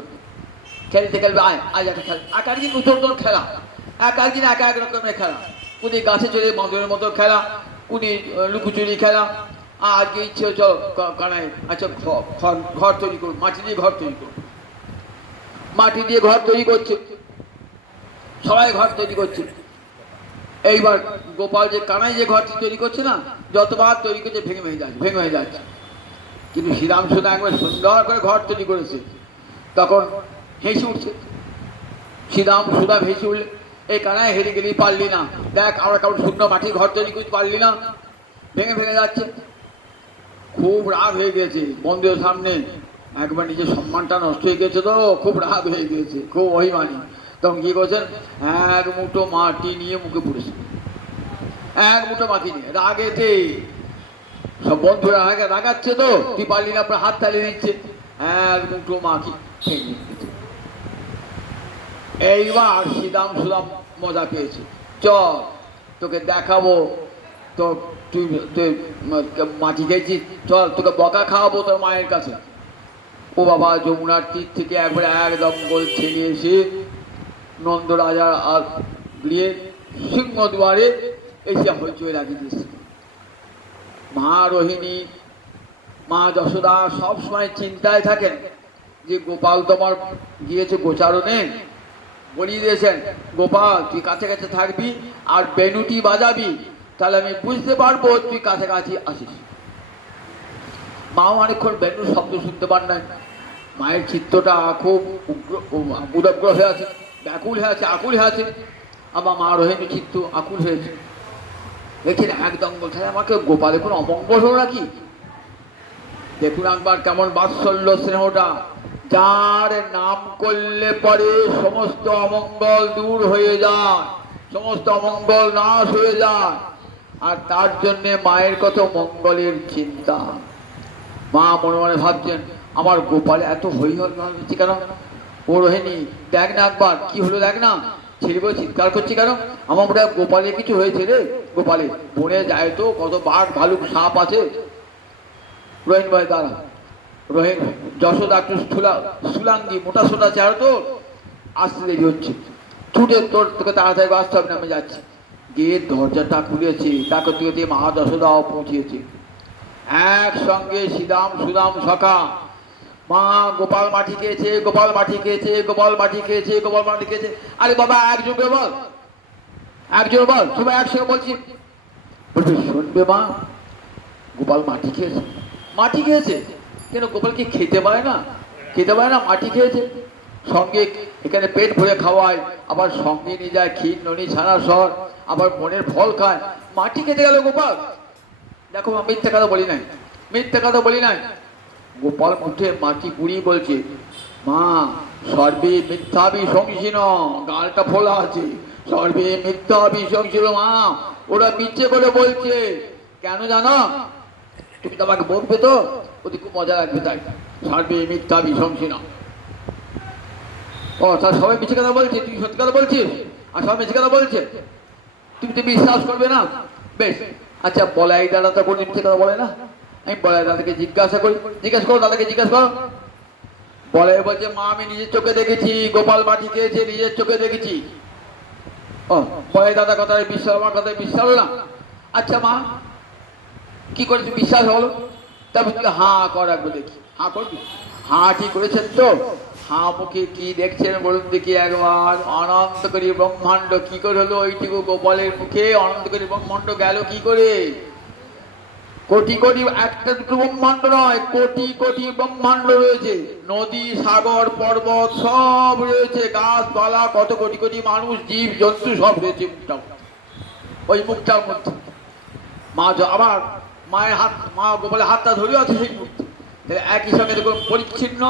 খেলতে খেলবে। আয় আজ একটা খেলা, এক একদিন নতুন খেলা, এক একদিন এক এক রকমের খেলা। কুনি গাছে চড়ে মাদুরের মতো খেলা, কুনি লুকুচুরি খেলা। আজকে ইচ্ছে চল কানায়, আচ্ছা ঘর তৈরি করুন, মাটি দিয়ে ঘর তৈরি করুন। মাটি দিয়ে ঘর তৈরি করছে, সবাই ঘর তৈরি করছে। এইবার গোপাল যে কানাই যে ঘরটি তৈরি করছে না, যতবার তৈরি করছে ভেঙে ভেঙে যাচ্ছে, ভেঙে হয়ে যাচ্ছে। কিন্তু শ্রীরাম সোনা একবার সুন্দর করে ঘর তৈরি করেছে, তখন হেসে উঠছে। শ্রীরাম সুদা ভেসে উঠলে, এই কানায় হেরে গেলি, পারলি না, দেখ আমরা কারণ শূন্য মাটি ঘর তৈরি করতে পারলি না, ভেঙে ভেঙে যাচ্ছে। খুব রাগ হয়ে গেছে বন্ধুদের সামনে, একবার নিজের সম্মানটা নষ্ট হয়ে গেছে, তো খুব রাগ হয়ে গেছে, খুব অভিমানী। তখন কি করছেন, এক মুঠো মাটি নিয়ে মুখে পুড়েছে, এক মুঠো মাটি নিয়ে রাগেতে সব বন্ধুরা আগে রাগাচ্ছে তো, তুই পারলি না, আপনার হাত তালিয়ে দিচ্ছে, এক মুঠো মাখি খেয়ে নিচ্ছে। এইবার শ্রীরাম সুরাম মজা পেয়েছে, চল তোকে দেখাবো, তো তুই মাটি খেয়েছিস, চল তোকে বকা খাওয়াবো তোর মায়ের কাছে। ও বাবা, যমুনার তীর থেকে একবারে একদম গোল ছেড়ে এসে নন্দ রাজার আর গিয়ে সিংহদুয়ারে এসে হইচই লাগিয়ে দিয়েছে। মা রোহিণী, মা যশোদা সবসময় চিন্তায় থাকেন যে গোপাল তোমার গিয়েছে গোচারণে, বলিয়ে দিয়েছেন গোপাল তুই কাছে কাছে থাকবি আর বেনুটি বাজাবি, তাহলে আমি বুঝতে পারবো তুই কাছাকাছি আসিস। মাও অনেকক্ষণ বেনুর শব্দ শুনতে পান না, মায়ের চিত্তটা খুব উদগ্র হয়ে আছে, ব্যাকুল হয়ে আছে, আকুল হয়ে আছে। আমার মা রোহিণী চিত্ত আকুল হয়েছে, দেখছেন একদম বলছে আমাকে গোপালে কোনো অমঙ্গল হলো নাকি। দেখুন একবার কেমন বাৎসল্য স্নেহটা, যার নাম করলে পরে সমস্ত অমঙ্গল দূর হয়ে যায়, সমস্ত অমঙ্গল নাশ হয়ে যায়, আর তার জন্যে মায়ের কত মঙ্গলের চিন্তা। মা মনে মনে ভাবছেন আমার গোপালে এত হইহল হচ্ছে কেন? ও রোহিণী দেখ না একবার কি হলো, দেখ না ছেলে বলে চিৎকার করছে কেন? আমার মনে হয় গোপালে কিছু হয়েছে রে, গোপালে বনে যায় তো কত বাঘ ভালুক সাপ আছে। রোহিণ ভাই দাঁড়া, রোহিণ যশোদা একটু সুলাঙ্গি মোটা সোটা চেহারা তো, আসতে দেরি হচ্ছে, ছুটে তোকে তাড়াতাড়ি আসতে হবে না, আমি যাচ্ছি। গিয়ে দরজাটা খুলেছি, তাকে তুই মা যশোদাও পৌঁছিয়েছে একসঙ্গে শ্রীরাম সুদাম সখা। মা গোপাল মাটি খেয়েছে, গোপাল মাটি খেয়েছে, গোপাল মাটি খেয়েছে, গোপাল মাটি খেয়েছে। আরে বাবা একজন বল, একজন বল, সবাই একসঙ্গে বলছি। বলবে শুনবে মা গোপাল মাটি খেয়েছে, মাটি খেয়েছে কেন? গোপাল কি খেতে পারে না? খেতে পারে না, মাটি খেয়েছে। সঙ্গে এখানে পেট ভরে খাওয়ায়, আবার সঙ্গে নিয়ে যায় ক্ষীর ননি ছানা সর, আবার মনের ফল খায়, মাটি খেতে গেল গোপাল। দেখো মিথ্যা কথা বলি নাই, মিথ্যা কথা বলি নাই। গোপাল মুঠে মাটি পুড়ি বলছে মা সর্বে মিথ্যাবি সংসীন, গালটা ফোলা আছে, সর্বে মিথ্যাবি সংসীন। মা ওরা মিথ্যে করে বলছে, কেন জানো? তুমি তো আমাকে বলবে তো, ওদের খুব মজা লাগবে, তাই সর্বে মিথ্যাবি সংসীন। ও তার সবাই মিথ্যে কথা বলছে, তুই সত্যি কথা বলছিস আর সবাই মিথ্যে কথা বলছে, তুমি তো বিশ্বাস করবে না। বেশ আচ্ছা, বলাই দাদা তো কোনো মিথ্যে কথা বলে না, আমি বলাই দাদাকে জিজ্ঞাসা করি, জিজ্ঞাসা করো দাদাকে, জিজ্ঞাসা করো। বলাই বলছে মা আমি নিজের চোখে দেখেছি গোপাল মাটি খেয়েছে, নিজের চোখে দেখেছি। ও বলাই দাদা কথায় বিশ্বাস, আমার কথায় বিশ্বাস হলো না? আচ্ছা মা কি করে তুমি বিশ্বাস হলো? তারপর তুমি হাঁ কর একবার দেখি, হাঁ করবি? হাঁ ঠিক করেছেন তো? হাঁ মুখে কি দেখছেন বলুন দেখি একবার। অনন্তকারী ব্রহ্মাণ্ড কি করে হলো ওইটুকু গোপালের মুখে? অনন্তকারী ব্রহ্মাণ্ড গেল কি করে? কোটি কোটি, একটা দুটো ব্রহ্মাণ্ড নয়, কোটি কোটি ব্রহ্মাণ্ড রয়েছে, নদী সাগর পর্বত সব রয়েছে, গাছপালা কত কোটি কোটি মানুষ জীব জন্তু সব রয়েছে মুখটা, ওই মুখটার মধ্যে। মা আবার মায়ের হাত, মা গোপালের হাতটা ধরেও আছে সেই মুহূর্তে। একই সঙ্গে দেখুন পরিচ্ছিন্ন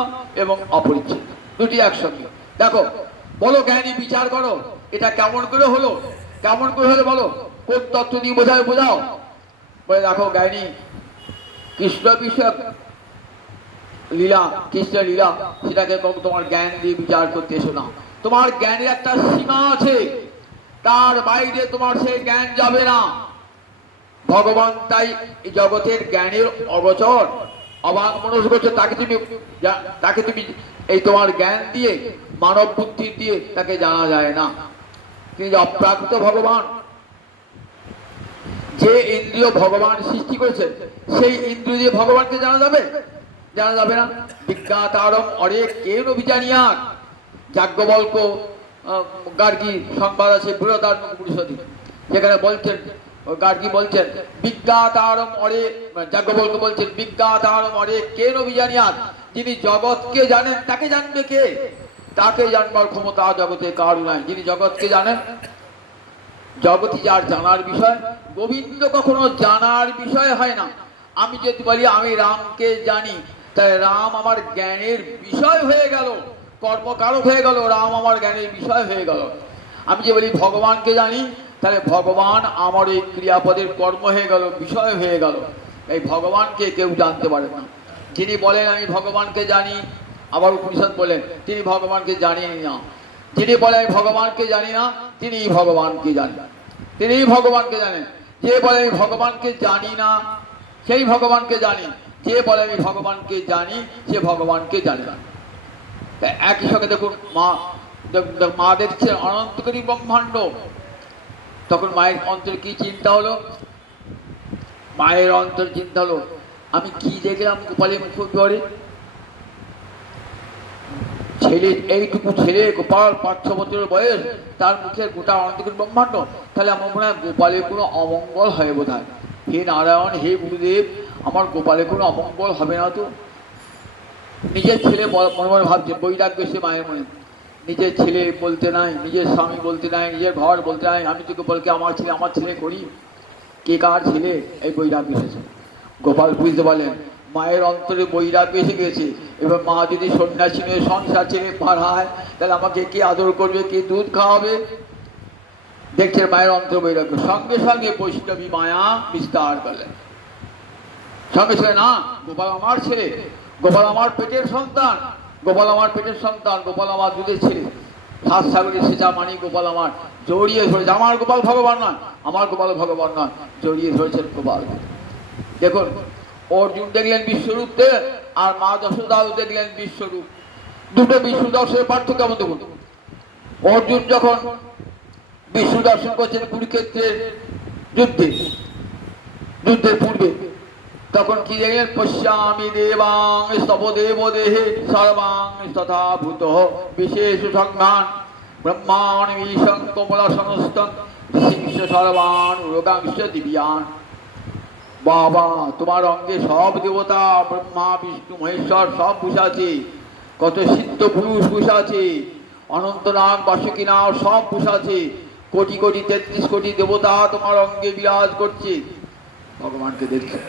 এবং অপরিচ্ছিন্ন দুটি একসঙ্গে। দেখো বলো জ্ঞানী বিচার করো, এটা কেমন করে হলো, কেমন করে হলো বলো, কোন তত্ত্ব দিয়ে বোঝায় বোঝাও। বলে দেখো জ্ঞানী কৃষ্ণ বিষয়ক লীলা, কৃষ্ণের লীলা, সেটাকে তোমার জ্ঞান দিয়ে বিচার করতে এসো না। তোমার জ্ঞানের একটা সীমা আছে, তার বাইরে তোমার সেই জ্ঞান যাবে না। ভগবান তাই এই জগতের জ্ঞানের অগোচর, অবাক মনস্গোচর, তাকে তুমি এই তোমার জ্ঞান দিয়ে মানব বুদ্ধি দিয়ে তাকে জানা যায় না। তিনি যে অপ্রাকৃত ভগবান, যে ইন্দ্রিয় ভগবান সৃষ্টি করেছেন সেই ইন্দ্রিয় দিয়ে ভগবানকে জানা যাবে? জানা যাবে না। বিজ্ঞাতারম অরে কেন বিজানিয়ান, যাজ্ঞবল্ক গার্গী সংবাদ আছে বৃহদারণ্যক উপনিষদে, যেখানে বলছেন গার্গী বলছেন বিজ্ঞাতারম অরে, যাজ্ঞবল্ক বলছেন বিজ্ঞাতারম অরে কেন বিজানিয়ান, যিনি জগৎকে জানেন তাকে জানবে কে? তাকে জানবার ক্ষমতা জগতে কারো নাই। যিনি জগৎকে জানেন, জগৎই যার জানার বিষয়, গোবিন্দ কখনো জানার বিষয় হয় না। আমি যদি বলি আমি রামকে জানি, তাই রাম আমার জ্ঞানের বিষয় হয়ে গেল, কর্মকারক হয়ে গেল, রাম আমার জ্ঞানের বিষয় হয়ে গেল। আমি যে বলি ভগবানকে জানি, তাহলে ভগবান আমার এই ক্রিয়াপদের কর্ম হয়ে গেল, বিষয় হয়ে গেল। এই ভগবানকে কেউ জানতে পারে না। যিনি বলেন আমি ভগবানকে জানি, আবার উপনিষদ বলেন তিনি ভগবানকে জানেন না। যিনি বলেন আমি ভগবানকে জানি না, তিনি ভগবানকে জানেন, তিনি ভগবানকে জানেন। যে বলে আমি ভগবানকে জানি না, সেই ভগবানকে জানি। যে বলে আমি ভগবানকে জানি, সে ভগবানকে জানে না। একই সঙ্গে দেখুন মা দেখছে অনন্তকারী ব্রহ্মাণ্ড। তখন মায়ের অন্তরে কি চিন্তা হলো? মায়ের অন্তর চিন্তা হলো আমি কি দেখলাম গোপালের মুখ পরে? ছেলে, এইটুকু ছেলে গোপাল 5-6 বছরের বয়স, তার মুখের গোটা অনন্তকারী ব্রহ্মাণ্ড। তাহলে আমার মনে হয় গোপালের কোনো অমঙ্গল হয় বোধ হয়। হে নারায়ণ, হে গুরুদেব, আমার গোপালের কোনো অমঙ্গল হবে না তো? নিজের ছেলে মনে মনে ভাবছে, বৈরাগ্য এসে মায়ের মনে। নিজের ছেলে বলতে নাই, নিজের স্বামী বলতে নাই, নিজের ঘর বলতে নাই, আমি তো গোপালকে আমার ছেলে করি। কে কার ছেলে? এই বৈরাগ্য এসেছে। গোপাল বুঝতে পারলেন মায়ের অন্তরে বৈরাগ্য এসে গেছে। এবার মা যদি সন্ন্যাসী নিয়ে সংসার ছেড়ে পাড়ায়, তাহলে আমাকে কে আদর করবে, কে দুধ খাওয়াবে? দেখছে মায়ের অন্তর বৈরাগ্য, সঙ্গে সঙ্গে বৈষ্ণবী মায়া বিস্তার করলেন। সঙ্গে সঙ্গে না, গোপাল আমার ছেলে, গোপাল আমার পেটের সন্তান, গোপাল আমার পেটের সন্তান, গোপাল আমার দুধের ছেলে। 7 সাগরের সেজা মানি গোপাল আমার। জড়িয়ে ধরেছে। আমার গোপাল ভগবান নয়, আমার গোপাল ভগবান নয়, জড়িয়ে ধরেছেন গোপাল। দেখুন অর্জুন দেখলেন বিশ্বরূপে, আর মা যশোদাও দেখলেন বিশ্বরূপ। দুটো বিষ্ণু দর্শনের পার্থক্য কেমন দেখুন। অর্জুন যখন বিষ্ণু দর্শন করছেন কুরুক্ষেত্রের যুদ্ধের পূর্বে, তখন কি দেখলেন? পশ্যামি দেবাং স্তব দেব দেহে সর্বাং তথা ভূত বিশেষ সংজ্ঞান ব্রহ্মাণ ঈশং কমলাসনস্তং সিংহ সর্বান রোগাংশ দিব্যান। বাবা, তোমার অঙ্গে সব দেবতা, ব্রহ্মা বিষ্ণু মহেশ্বর সব বসে আছে। কত সিদ্ধ পুরুষ বসে আছে, অনন্তনাগ বাসুকিনাগ সব বসে আছে। কোটি কোটি 33 কোটি দেবতা তোমার অঙ্গে বিরাজ করছে। ভগবানকে দেখছে,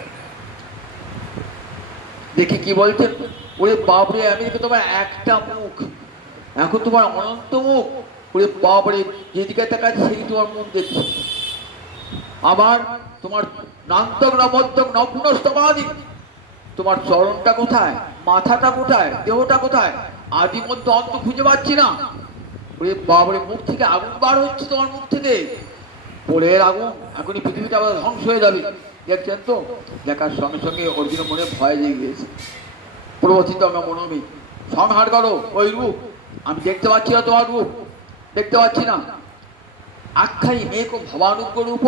দেখে কি বলছেন? ওরে বাপরে, আমি দেখে তোমার একটা মুখ, এখন তোমার অনন্ত মুখ। ওরে বাপরে, যেদিকে তাকাচ্ছে সেই তোমার মুখ দেখছে। আবার তোমার নান্তক নমধ্যক নগ্নস্তমাদি, তোমার চরণটা কোথায়, মাথাটা কোথায়, দেহটা কোথায়, আদি মধ্য অন্ত খুঁজে পাচ্ছি না। ওরে বাপরে, মুখ থেকে আগুন বার হচ্ছে তোমার মুখ থেকে, পোড়ের আগুন। এখনই পৃথিবীটা আবার ধ্বংস হয়ে যাবে। দেখছেন তো? দেখার সঙ্গে সঙ্গে অর্জুন মনে ভয় জেগে গিয়েছে। প্রবচিত আমরা মনোমি সংহার করো ওই রূপ। আমি দেখতে পাচ্ছি না তোমার রূপ, দেখতে পাচ্ছি না। আখ্যাই মেঘ ভবানুগ্র রূপ।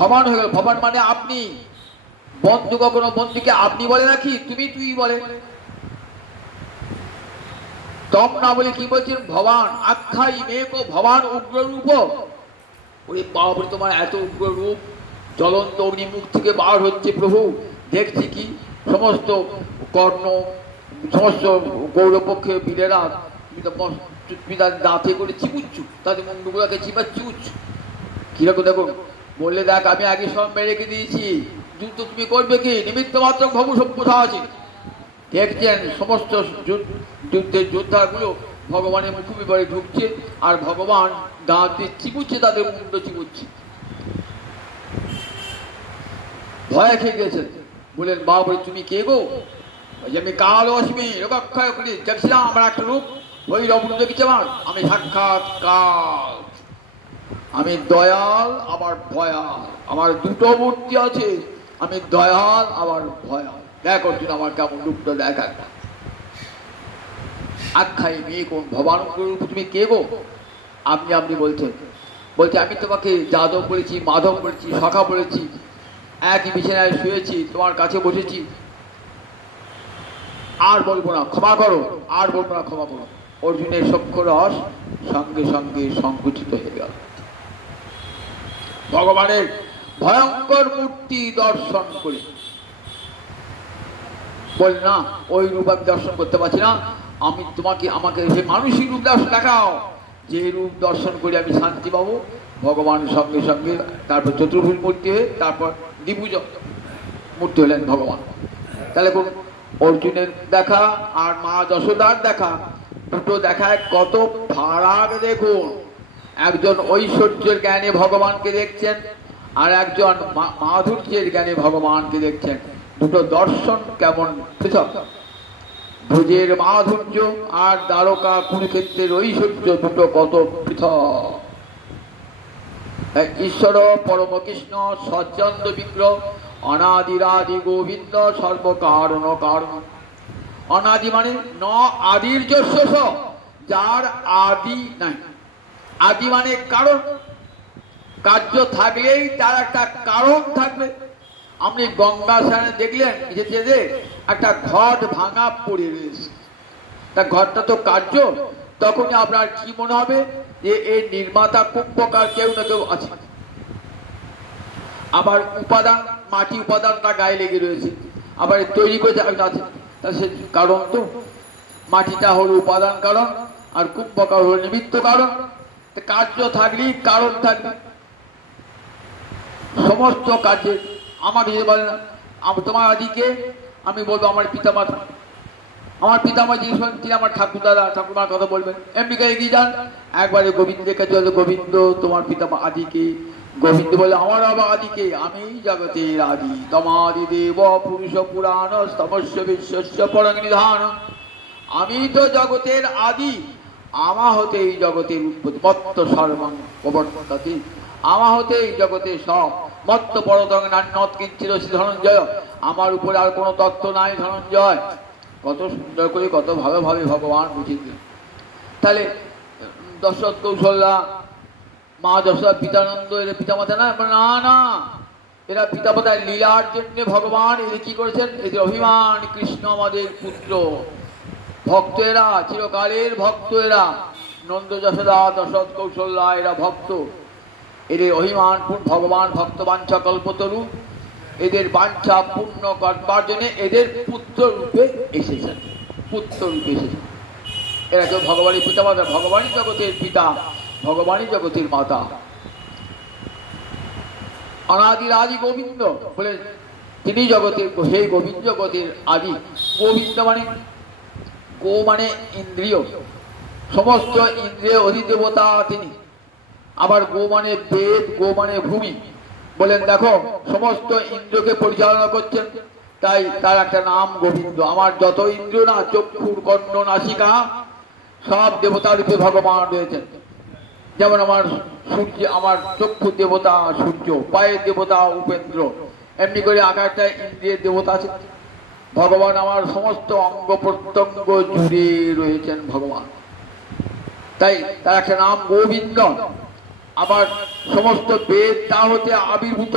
ভবান হয়ে গেল। ভবান মানে আপনি। বন্ধু কখনো বন্ধুকে আপনি বলে নাকি? তুমি তুই বলে। তম না বলে কি বলছেন? ভবান। আখ্যাই মেঘ ভবান উগ্র রূপ। ওই বাবরে, তোমার এত উগ্র রূপ, জ্বলন্ত অগ্নিমুখ থেকে বার হচ্ছে প্রভু। দেখছি কি সমস্ত কর্ণ, সমস্ত গৌরপক্ষে বীরেরা দাঁতে করে চিপুচ্ছু, তাদের মুন্ডুগুলাকে চিপাচ্ছুচ্ছু। কিরকম দেখুন, বললে দেখ আমি আগে সব মেরে রেখে দিয়েছি, যুদ্ধ তুমি করবে কি? নিমিত্ত মাত্র ভবু সভ্যতা আছে। দেখছেন সমস্ত যুদ্ধের যোদ্ধাগুলো ভগবানের মুখোমুখি ঢুকছে, আর ভগবান দাঁতে চিপুচ্ছে, তাদের মুন্ড চিপুচ্ছে। ভয় খেয়ে গেছেন। বলেন বাবরে, তুমি কে গো? আমি কাল অস্মি রোগাক্ষয় করি। দেখছিলাম আমার একটা রূপ, ওই রূপ দেখেছি আমার। আমি সাক্ষাৎ কাল, আমি দয়াল আবার ভয়াল, আমার দুটো মূর্তি আছে। আমি দয়াল আবার ভয়াল। দেখ অর্জুন, আমার কেমন রূপটা দেখা। আখ্যাই মেয়ে কোন ভবানুগ্র রূপ, তুমি কে গো? আপনি আপনি বলছেন। বলছে আমি তোমাকে যাদব বলেছি, মাধব বলেছি, সখা বলেছি, একই বিছানায় শুয়েছি, তোমার কাছে বসেছি। আর বলবো না, ক্ষমা করো। আর বলবো না, ক্ষমা করো। অর্জুনের সখ্য রস সঙ্গে সঙ্গে সংকুচিত হয়ে গেল। ভগবানের ভয়ঙ্কর মূর্তি দর্শন করি। বল না, ওই রূপ আমি দর্শন করতে পারছি না। আমি তোমাকে, আমাকে সে মানসিক রূপ দর্শন দেখাও, যে রূপ দর্শন করে আমি শান্তি পাবো। ভগবান সঙ্গে সঙ্গে তারপর চতুর্ভুজ মূর্তি হয়ে, তারপর দ্বিভুজ মূর্তি হলেন ভগবান। তাহলে অর্জুনের দেখা আর মা যশোদার দেখা, দুটো দেখায় কত ফারাক দেখুন। একজন ঐশ্বর্যের জ্ঞানে ভগবানকে দেখছেন, আর একজন মাধুর্যের জ্ঞানে ভগবানকে দেখছেন। দুটো দর্শন কেমন পৃথক। ভুজের মাধুর্য আর দ্বারকা কুরুক্ষেত্রের ঐশ্বর্য দুটো কত পৃথক। ঈশ্বর পরম কৃষ্ণ সচ্চন্দ বিগ্রহ অনাদিরাদি গোবিন্দ সর্বকারণ কারণ। অনাদি মানে ন আদির যশ, যার আদি নাই। আদি মানে কারণ, কার্য থাকলেই তার একটা কারণ থাকবে। আপনি গঙ্গা স্নানে দেখলেন যে একটা ঘট ভাঙা পড়ে রয়েছে, তা ঘরটা তো কার্য। তখনই আপনার কি মনে হবে যে এই নির্মাতা কুম্ভকার কেউ না কেউ আছে। আবার উপাদান, মাটি উপাদানটা গায়ে লেগে রয়েছে, আবার তৈরি করে আছে, তা সে কারণ তো। মাটিটা হলো উপাদান কারণ, আর কুম্ভকার হলো নিমিত্ত কারণ। কার্য থাকলেই কারণ থাকবে সমস্ত কাজে। আমাকে যদি বলে না তোমার আদিকে, আমি বলবো আমার পিতামাতা। আমার পিতামা জিজ্ঞেস করেন তিনি আমার ঠাকুরদাদা ঠাকুরমার কথা বলবেন। এমনি করে এগিয়ে যান, একবারে গোবিন্দের কাছে বলে গোবিন্দ তোমার পিতামা আদিকে। গোবিন্দ বলে আমার আবার আদিকে, আমি জগতের আদি। তমাদি দেব পুরুষ পুরাণ স্তমস্য বিশ্বস্য পরং নিধান। আমি তো জগতের আদি, আমা হতে এই জগতের উৎপত্তি। মত্ত সর্বং প্রবর্ততে, আমা হতে এই জগতের সব। মত্ত পরতং নান্যৎ কিঞ্চিৎ ধনঞ্জয়। আমার উপরে আর কোনো তত্ত্ব নাই ধনঞ্জয়। কত সুন্দর করে কত ভালোভাবে ভগবান বুঝিয়ে দিলেন। তাহলে দশরথ কৌশল্যা, মা যশোদা, পিতানন্দ, এরা পিতামাতা না? না না, এরা পিতামাতার লীলার জন্য ভগবান এদের কি করেছেন? এদের অভিমান। কৃষ্ণ আমাদের পুত্র, ভক্ত এরা, চিরকালের ভক্ত এরা। নন্দ যশোদা, দশরথ কৌশল্যা এরা ভক্ত। এদের অভিমান ভগবান ভক্ত বাঞ্ছা কল্পতরু, এদের বাঞ্ছা পূর্ণ করবার জন্য এদের পুত্র রূপে এসেছেন। পুত্র রূপে এসেছেন। এরা কেউ ভগবানের পিতা মাতা, ভগবানই জগতের পিতা, ভগবানই জগতের মাতা। অনাদির আদি গোবিন্দ বলে তিনি জগতের, হে গোবিন্দ জগতের আদি। গোবিন্দ মানে, গো মানে ইন্দ্রিয়, সমস্ত ইন্দ্রিয় অধিদেবতা তিনি। আবার গো মানে বেদ, গো মানে ভূমি। বলেন দেখো সমস্ত ইন্দ্রকে পরিচালনা করছেন, তাই তার একটা নাম গোবিন্দ। আমার যত ইন্দ্র না, চক্ষুর, কর্ণ, নাসিকা, সব দেবতার রূপে ভগবান রয়েছেন। যেমন আমার সূর্য, আমার চক্ষুর দেবতা সূর্য, পায়ের দেবতা উপেন্দ্র, এমনি করে আকারটা ইন্দ্রিয়ের দেবতা আছে। ভগবান আমার সমস্ত অঙ্গ প্রত্যঙ্গ জুড়ে রয়েছেন ভগবান, তাই তার একটা নাম গোবিন্দ। আবার সমস্ত বেদ তা হতে আবির্ভূত,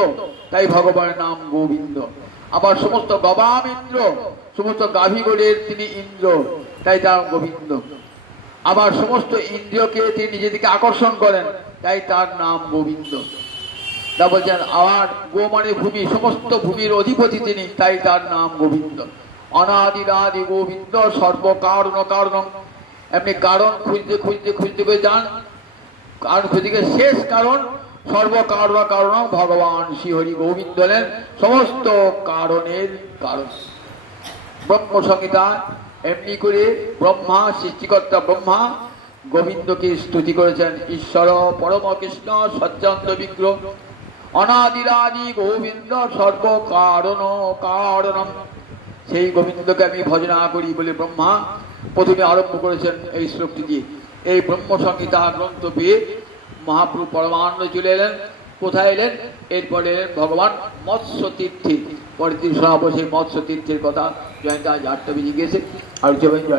তাই ভগবানের নাম গোবিন্দ। আবার সমস্ত গবাম ইন্দ্র, সমস্ত গাভীগণের তিনি ইন্দ্র, তাই তার গোবিন্দ। আবার সমস্ত ইন্দ্রিয়কে তিনি নিজের দিকে আকর্ষণ করেন, তাই তার নাম গোবিন্দ। তা বলছেন আবার গো মানে ভূমি, সমস্ত ভূমির অধিপতি তিনি, তাই তার নাম গোবিন্দ। অনাদিরাদি গোবিন্দ সর্বকারণ কারণ। এমনি কারণ খুঁজতে খুঁজতে খুঁজতে করে যান, কারণ খুঁজতে শেষ কারণ সর্বকারণ কারণ ভগবান শ্রীহরি গোবিন্দ হলেন সমস্ত কারণের কারণ। ব্রহ্ম সংহিতা এমনি করে ব্রহ্মা, সৃষ্টিকর্তা ব্রহ্মা গোবিন্দকে স্তুতি করেছেন। ঈশ্বর পরম কৃষ্ণ সচ্চন্দ বিগ্রহ অনাদিরাদি গোবিন্দ সর্বকারণ কারণ। সেই গোবিন্দকে আমি ভজনা করি বলে ব্রহ্মা প্রথমে আরম্ভ করেছেন এই শ্লোকটি দিয়ে। এই ব্রহ্ম সংহিতা গ্রন্থ পেয়ে মহাপ্রভু পরমানন্দ চলে এলেন। কোথায় এলেন? এরপরে এলেন ভগবান মৎস্য তীর্থে। পরের দিন শোনাবো সেই মৎস্য তীর্থের কথা। জয়ন্তী আজ 8টা বেজে গিয়েছে, আর জয়ন্তী।